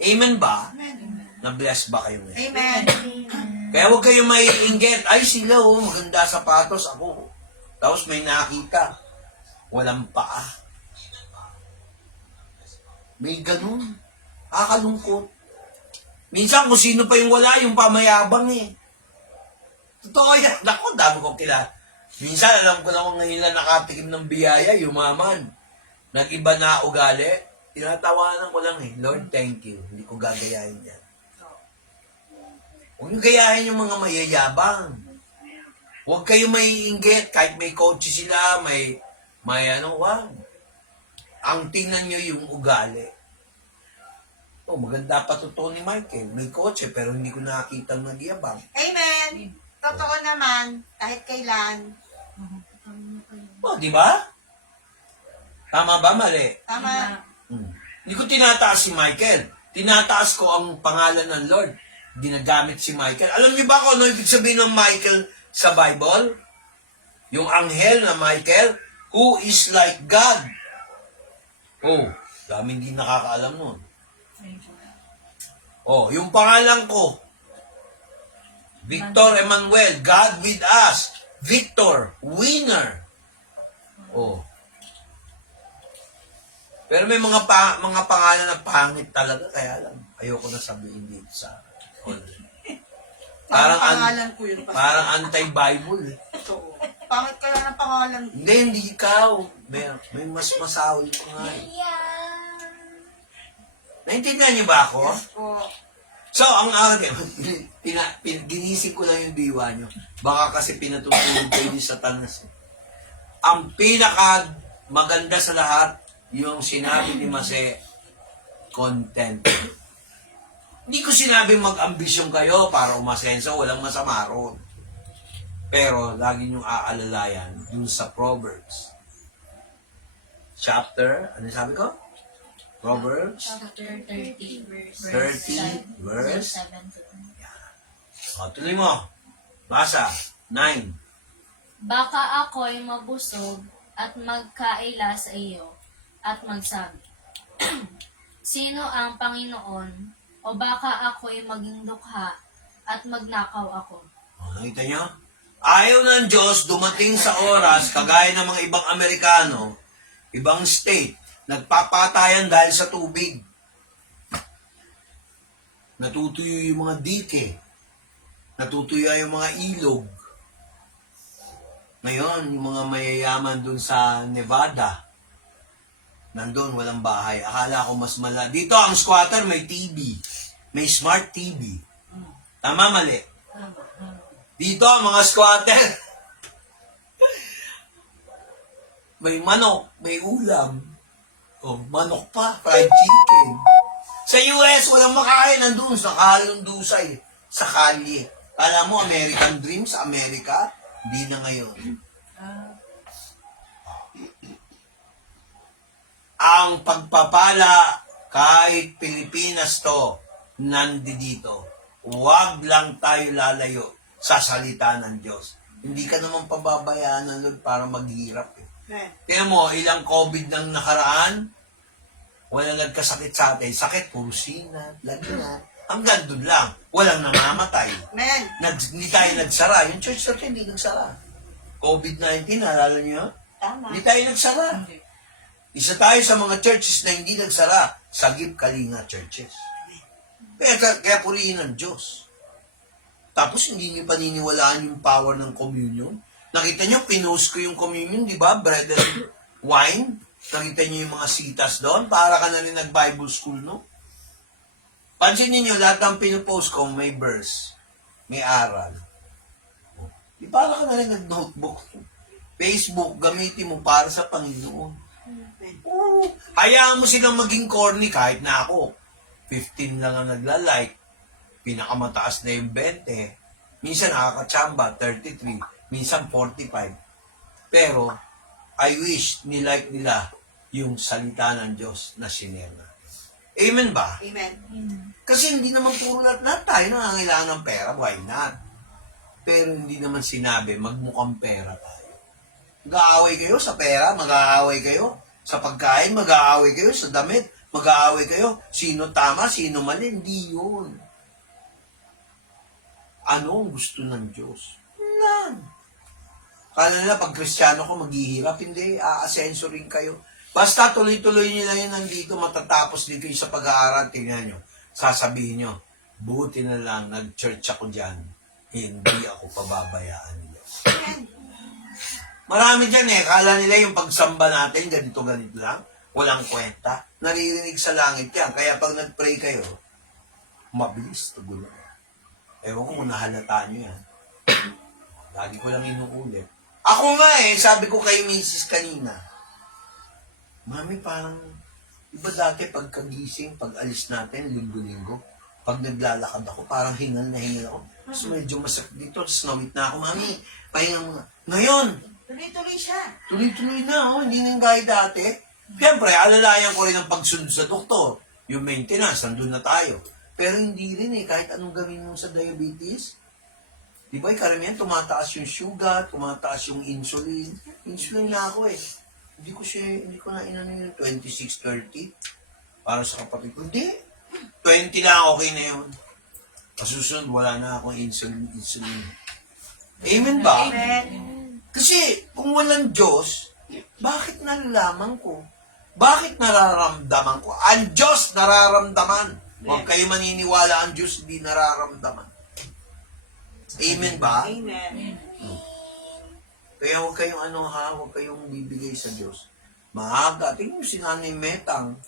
Amen ba? Amen. Na-bless ba kayo ngayon? Amen. Kaya huwag kayong maiinggit. Ay, sila maganda sapatos ako. Tapos may nakita. Walang paa. May ganun. Kakalungkot. Minsan kung sino pa yung wala, yung pamayabang eh. Totoo yan. Naku, dami kong kilala. Minsan alam ko na kung ngayon lang nakatikim ng biyaya, yumaman. Nag-iba na ugali. Tinatawanan ko lang eh. Lord, thank you. Hindi ko gagayahin yan. Huwag niyo gayahin yung mga mayayabang. Huwag kayo maiinggit kahit may kotse sila, may wag. Ang tingnan niyo yung ugali. Oh, maganda pa totoo ni Michael. May kotse pero hindi ko nakakita nagyabang. Amen. Totoo naman, kahit kailan. Oh, di ba? Tama ba, mali? Tama. Hindi ko tinataas si Michael. Tinataas ko ang pangalan ng Lord. Ginagamit si Michael. Alam niyo ba kung ano ibig sabihin ng Michael sa Bible? Yung anghel na Michael, who is like God. Oh, daming hindi nakakaalam nun. Oh, yung pangalan ko, Victor Emmanuel, God with us. Victor, winner. Oh. Pero may mga pangalan na pangit talaga, kaya lang ayoko na sabihin dito sa online. Parang pangalan ko yun. Parang anti-Bible eh. Totoo. Pangit kaya ng pangalan ko. Hindi ikaw. May mas masahol ko nga eh. Naintindihan niyo ba ako? Yes po. So, ang akin, ginising ko lang yung diwa niyo. Baka kasi pinatutulog kayo ni Satanas. Ang pinaka maganda sa lahat, yung sinabi ni Mase, content. Hindi ko sinabi mag-ambisyon kayo para umasenso, walang masama ron. Pero, lagi niyong aalalayan dun sa Proverbs. Chapter, ano sabi ko? Proverbs Chapter 30, verse 30, verse 7 to 10. O, tuloy mo. Basa. 9. Baka ako'y mabusog at magkaila sa iyo at magsabi, sino ang Panginoon? O baka ako'y maging dukha at magnakaw ako. O, nakita niyo? Ayaw ng Diyos dumating sa oras, kagaya ng mga ibang Amerikano, ibang state, nagpapatayan dahil sa tubig. Natutuyo yung mga dike. Natutuyo yung mga ilog. Ngayon, yung mga mayayaman dun sa Nevada, nandun, walang bahay. Akala ko mas mala. Dito, ang squatter may TV. may smart TV. Tama, mali. Dito, mga squatter, may manok, may ulam. Oh, manok pa, fried chicken. Sa US, walang makain. Nandun, sa kalong dusay. Sa kalye. Kala mo, American dream sa Amerika? Hindi na ngayon. Ang pagpapala, kahit Pilipinas to, nandito. Huwag lang tayo lalayo sa salita ng Diyos. Hindi ka naman pababayaan ng Lord para maghirap. Kaya mo, ilang COVID nang nakaraan, walang nagkasakit sa atin. Sakit, puro sinat, lagnat. Hanggang doon lang. Walang namamatay. Amen. Hindi tayo nagsara. Yung church natin hindi nagsara. COVID-19, naalala niyo? Tama. Hindi tayo nagsara. Isa tayo sa mga churches na hindi nagsara. Sagip Kalinga churches. Kaya purihin ng Diyos. Tapos hindi niyo paniniwalaan yung power ng communion. Nakita niyo, pinost ko yung communion, di ba? Bread and wine. Nakita niyo yung mga sitas doon. Para ka na rin nag-Bible school, no? Pansin niyo, lahat ng pinupost ko, may verse. May aral. Di para ka na rin nag-notebook. Facebook, gamitin mo para sa Panginoon. Oo. Hayaan mo silang maging corny kahit na ako. 15 lang ang nagla-like. Pinakamataas na yung 20. Minsan nakakatsamba, 33. Minsan 45. Pero, I wish nilike nila yung salita ng Diyos na sinare natin. Amen ba? Amen. Kasi hindi naman puro lahat tayo nangangailangan ng pera. Why not? Pero hindi naman sinabi, magmukhang pera tayo. Mag-aaway kayo sa pera, mag-aaway kayo sa pagkain, mag-aaway kayo sa damit, mag-aaway kayo, sino tama, sino mali, hindi yun. Ano ang gusto ng Diyos? None. Kala nila pag Kristiyano ko maghihirap, hindi, aasenso rin kayo. Basta tuloy-tuloy nyo lang yun nandito, matatapos din kayo sa pag-aaral, tingnan nyo, sasabihin nyo, buti na lang, nag-church ako dyan, hindi ako pababayaan nila. Marami dyan kala nila yung pagsamba natin, ganito-ganito lang, walang kwenta. Naririnig sa langit yan, kaya pag nag-pray kayo, mabilis, tugulo. Ewan ko kung nahalata nyo yan. Lagi ko lang inuulit. Ako nga sabi ko kay Mrs. kanina, Mami, parang, iba dati pagkagising, pag alis natin, linggo-linggo, pag naglalakad ako, parang hingal na hingal ako. Tapos medyo masakit dito, tapos nawit na ako, Mami, pahinga muna. Ngayon, Tuloy-tuloy siya. tuloy-tuloy na, hindi na yung gaya dati. Siyempre, alalayan ko rin ang pagsunod sa doktor. Yung maintenance, nandun na tayo. Pero hindi rin kahit anong gawin mo sa diabetes. Di ba, karamihan, tumataas yung sugar, tumataas yung insulin. Insulin na ako Hindi ko na inano yung 26-30 para sa kapatid ko. Hindi. 20 lang, okay na yun. Pasusunod, wala na akong insulin. Amen ba? Amen. Kasi kung walang Diyos, bakit nalalaman ko? Bakit nararamdaman ko? Ang Diyos nararamdaman. Huwag kayo maniniwala ang Diyos hindi nararamdaman. Amen ba? Amen. Kaya huwag kayong huwag kayong bibigay sa Diyos. Maaga, tingnan mo si Nanay Metang,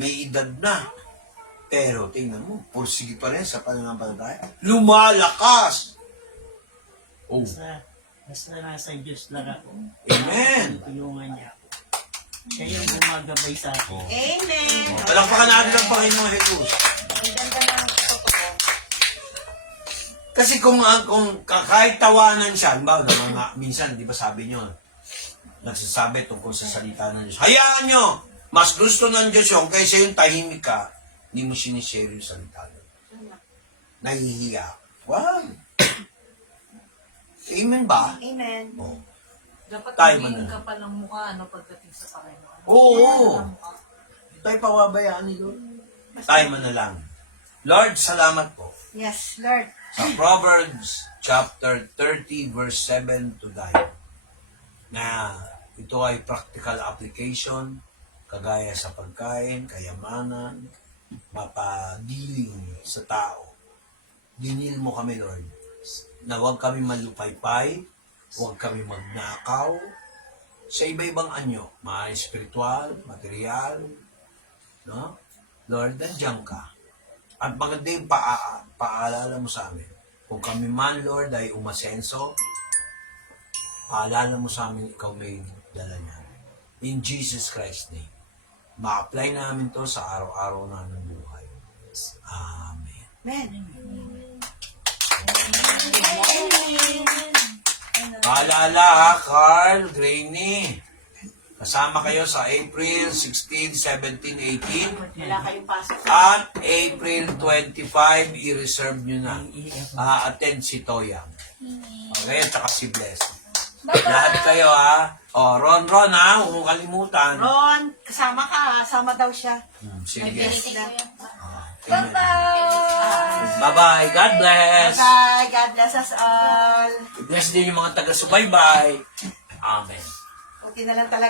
may edad na. Pero tingnan mo, pursige pa rin sa pananampalataya. Lumalakas! Oh, Basta nasa Diyos lang ako. amen! Tulungan niya ako. Siya yung gumagabay sa akin. Amen. Palakpakan natin ang Panginoon Jesus. Ang ganda ng totoo. Kasi kung kahit tawanan siya, minsan, di ba sabi nyo, nagsasabi tungkol sa salita ng Diyos. Hayaan nyo! Mas gusto ng Diyos yung kaysa yung tahimik ka, hindi mo sinishare yung salita ng Diyos. Nahihiya. Wow! Amen ba? Amen. Oo. Dapat Tayo maging man. kapal ng mukha pagdating sa Panginoon. Oo. Tayo pawabayaan ni Lord. Tayo manalangin. Lord, salamat po. Yes, Lord. Sa Proverbs chapter 30 verse 7 to 9 na ito ay practical application kagaya sa pagkain, kayamanan, mapadiling sa tao. Dinil mo kami, Lord, na huwag kami malupaypay, huwag kami magnakaw sa iba-ibang anyo, mga espiritual, material, no? Lord, nandiyan ka. At maganda yung paalala mo sa amin. Kung kami man, Lord, ay umasenso, paalala mo sa amin, ikaw may dala niyan. In Jesus Christ's name. Ma-apply namin to sa araw-araw namin buhay. Amen. Amen. Paalala ha, Carl, Grainy. Kasama kayo sa April 16, 17, 18. Wala kayong pasok. At April 25, i-reserve nyo na. Attend si Toyang. Okay, at saka si Bless. Lahat kayo ha. O, Ron ha, huwag mong kalimutan. Ron, kasama ka. Kasama daw siya. Sige. Nag-guest na. Bye-bye! Bye-bye. God bless. Bye. God bless us all. Bless din yung mga taga-subaybay. Amen. Buti na lang talaga.